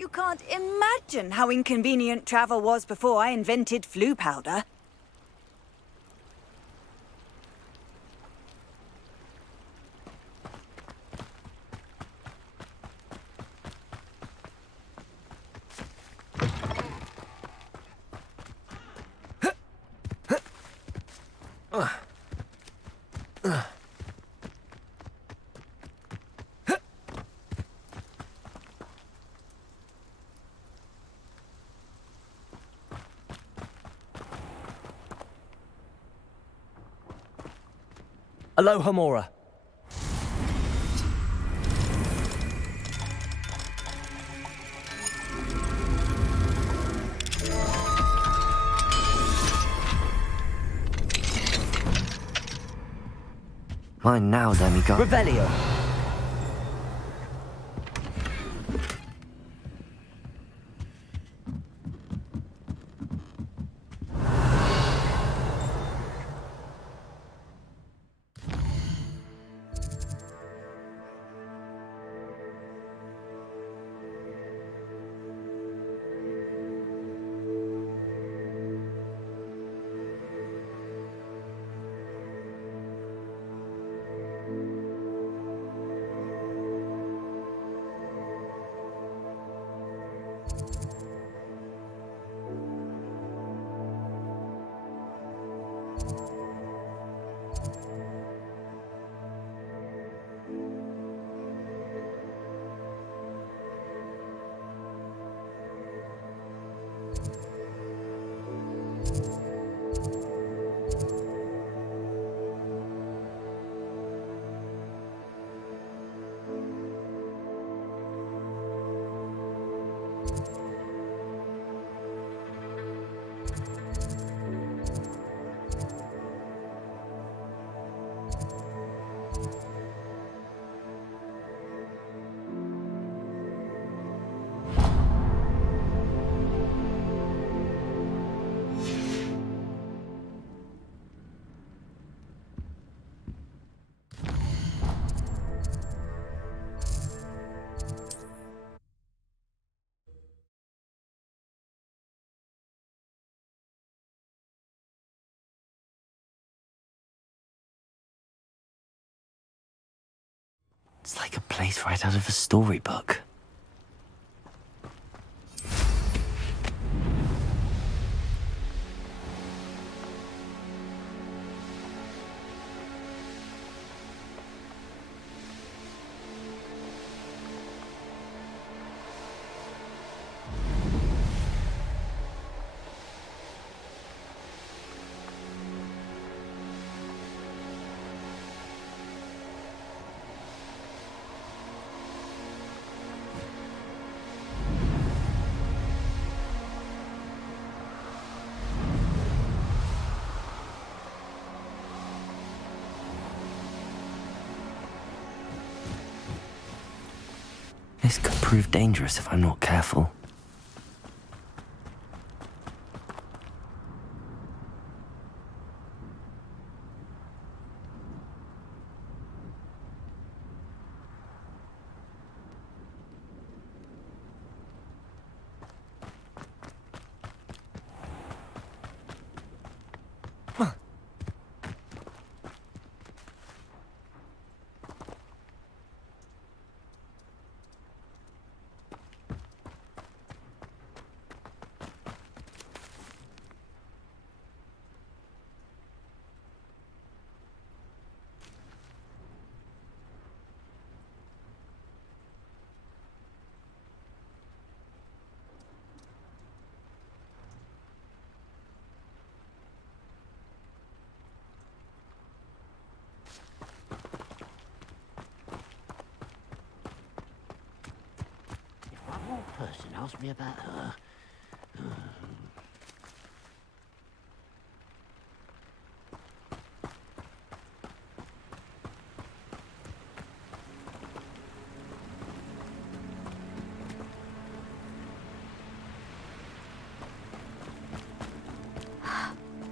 You can't imagine how inconvenient travel was before I invented flu powder. Aloha Mora. Mine now, demigod. Revelio. It's like a place right out of a storybook. This could prove dangerous if I'm not careful. Person asked me about her.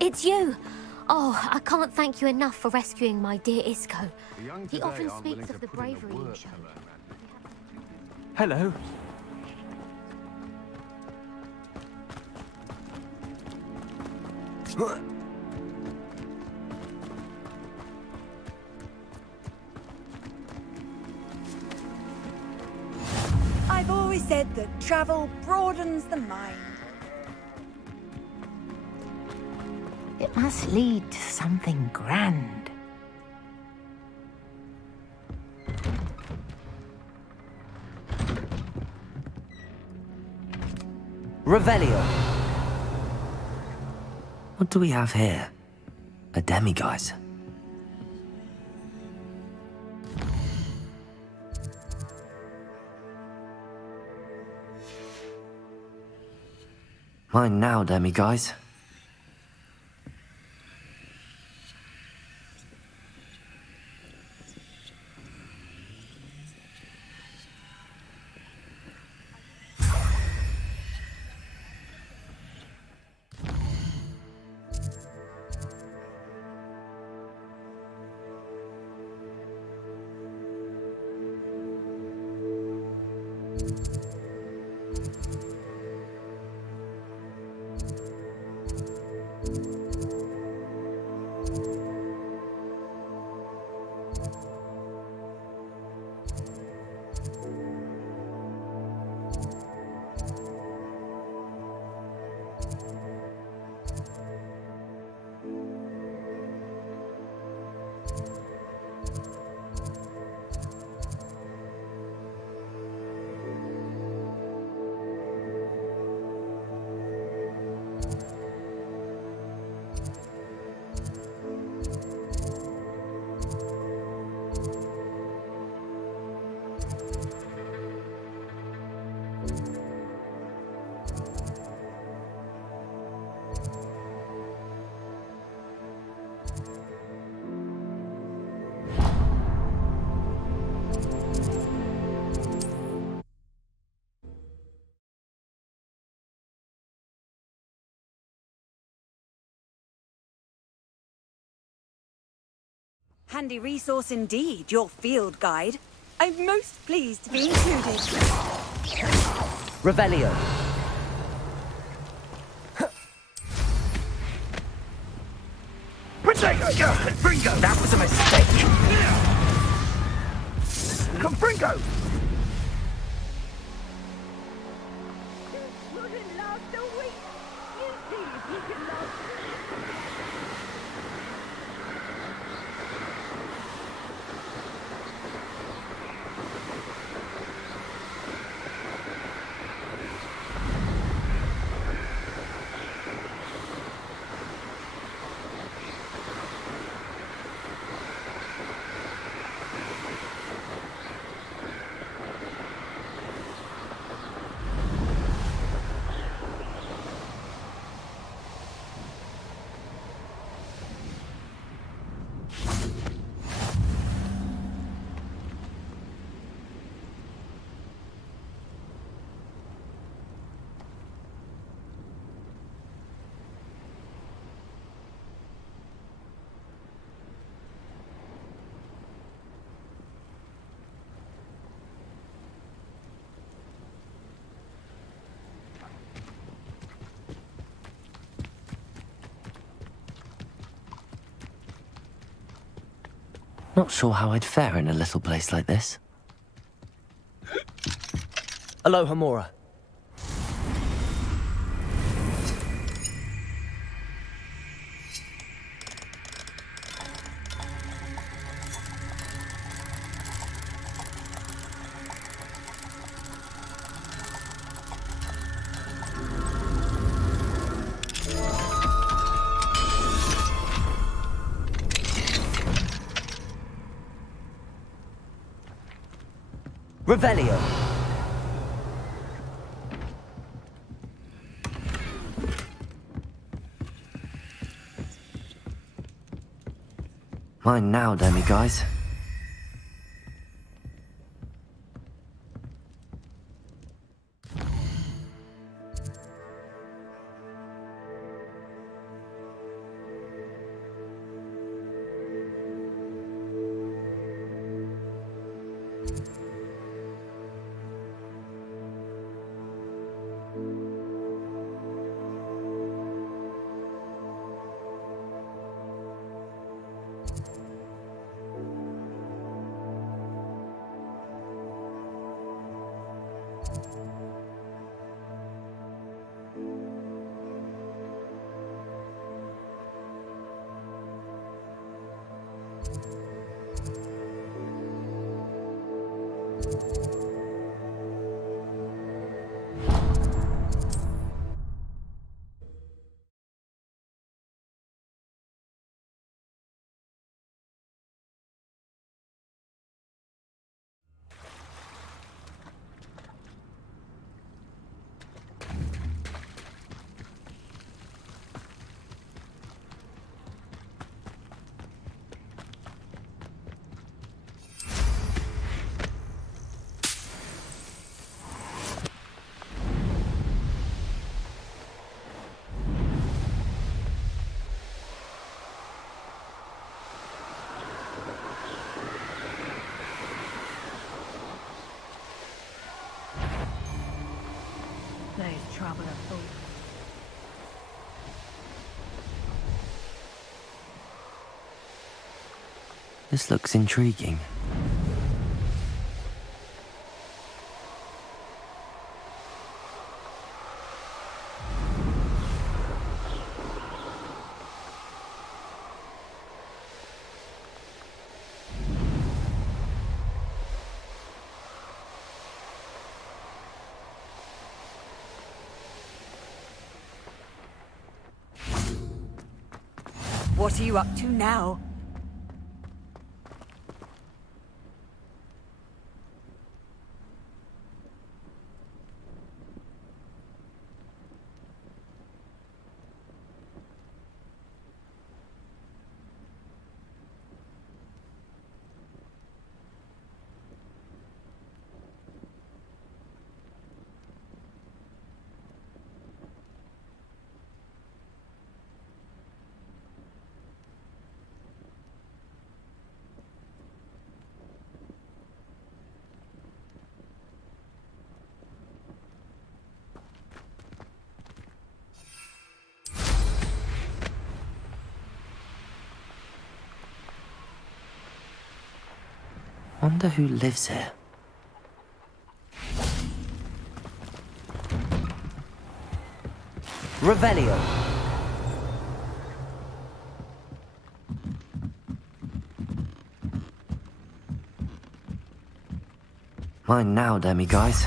It's you! Oh, I can't thank you enough for rescuing my dear Isco. He often speaks of the bravery you showed. Hello. I've always said that travel broadens the mind. It must lead to something grand. Revelio. What do we have here? A demiguise. Mine now, demiguise. Handy resource indeed, your field guide. I'm most pleased to be included. Revelio. Bingo! That was a mistake. Confringo! Not sure how I'd fare in a little place like this. Aloha, Mora. Revelio. Mine now, demiguise. There's trouble afoot. This looks intriguing. What are you up to now? Wonder who lives here. Revelio. Mine now, demi-guys.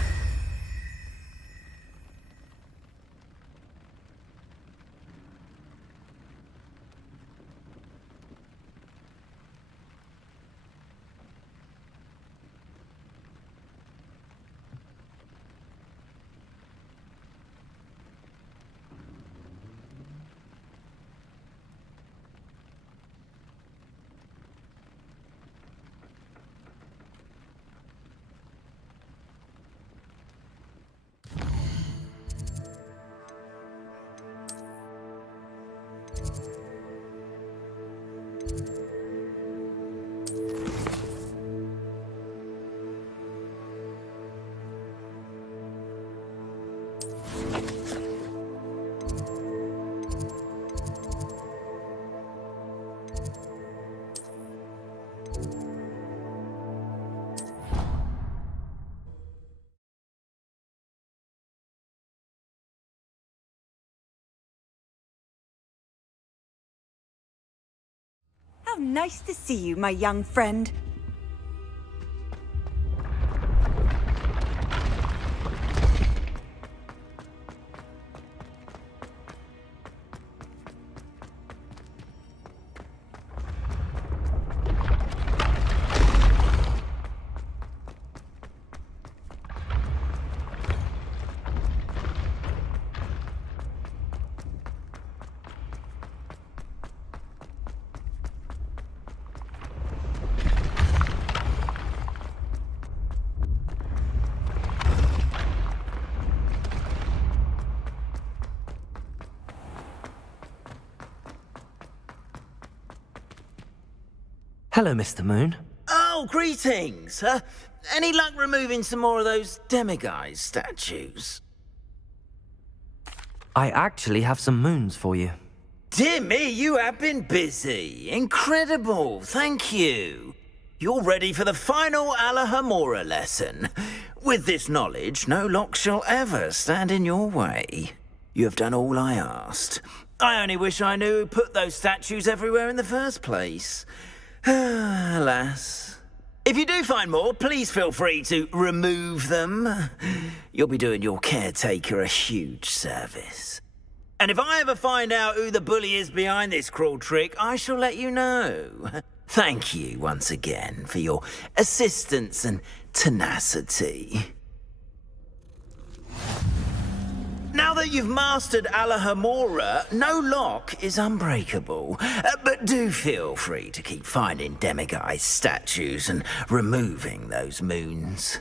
How nice to see you, my young friend. Hello, Mr. Moon. Oh, greetings! Any luck removing some more of those demiguise statues? I actually have some moons for you. Dear me, you have been busy. Incredible, thank you. You're ready for the final Alahamora lesson. With this knowledge, no lock shall ever stand in your way. You have done all I asked. I only wish I knew who put those statues everywhere in the first place. Alas. If you do find more, please feel free to remove them. You'll be doing your caretaker a huge service. And if I ever find out who the bully is behind this cruel trick, I shall let you know. Thank you once again for your assistance and tenacity. Now that you've mastered Alahamora, no lock is unbreakable. But do feel free to keep finding demiguise statues and removing those moons.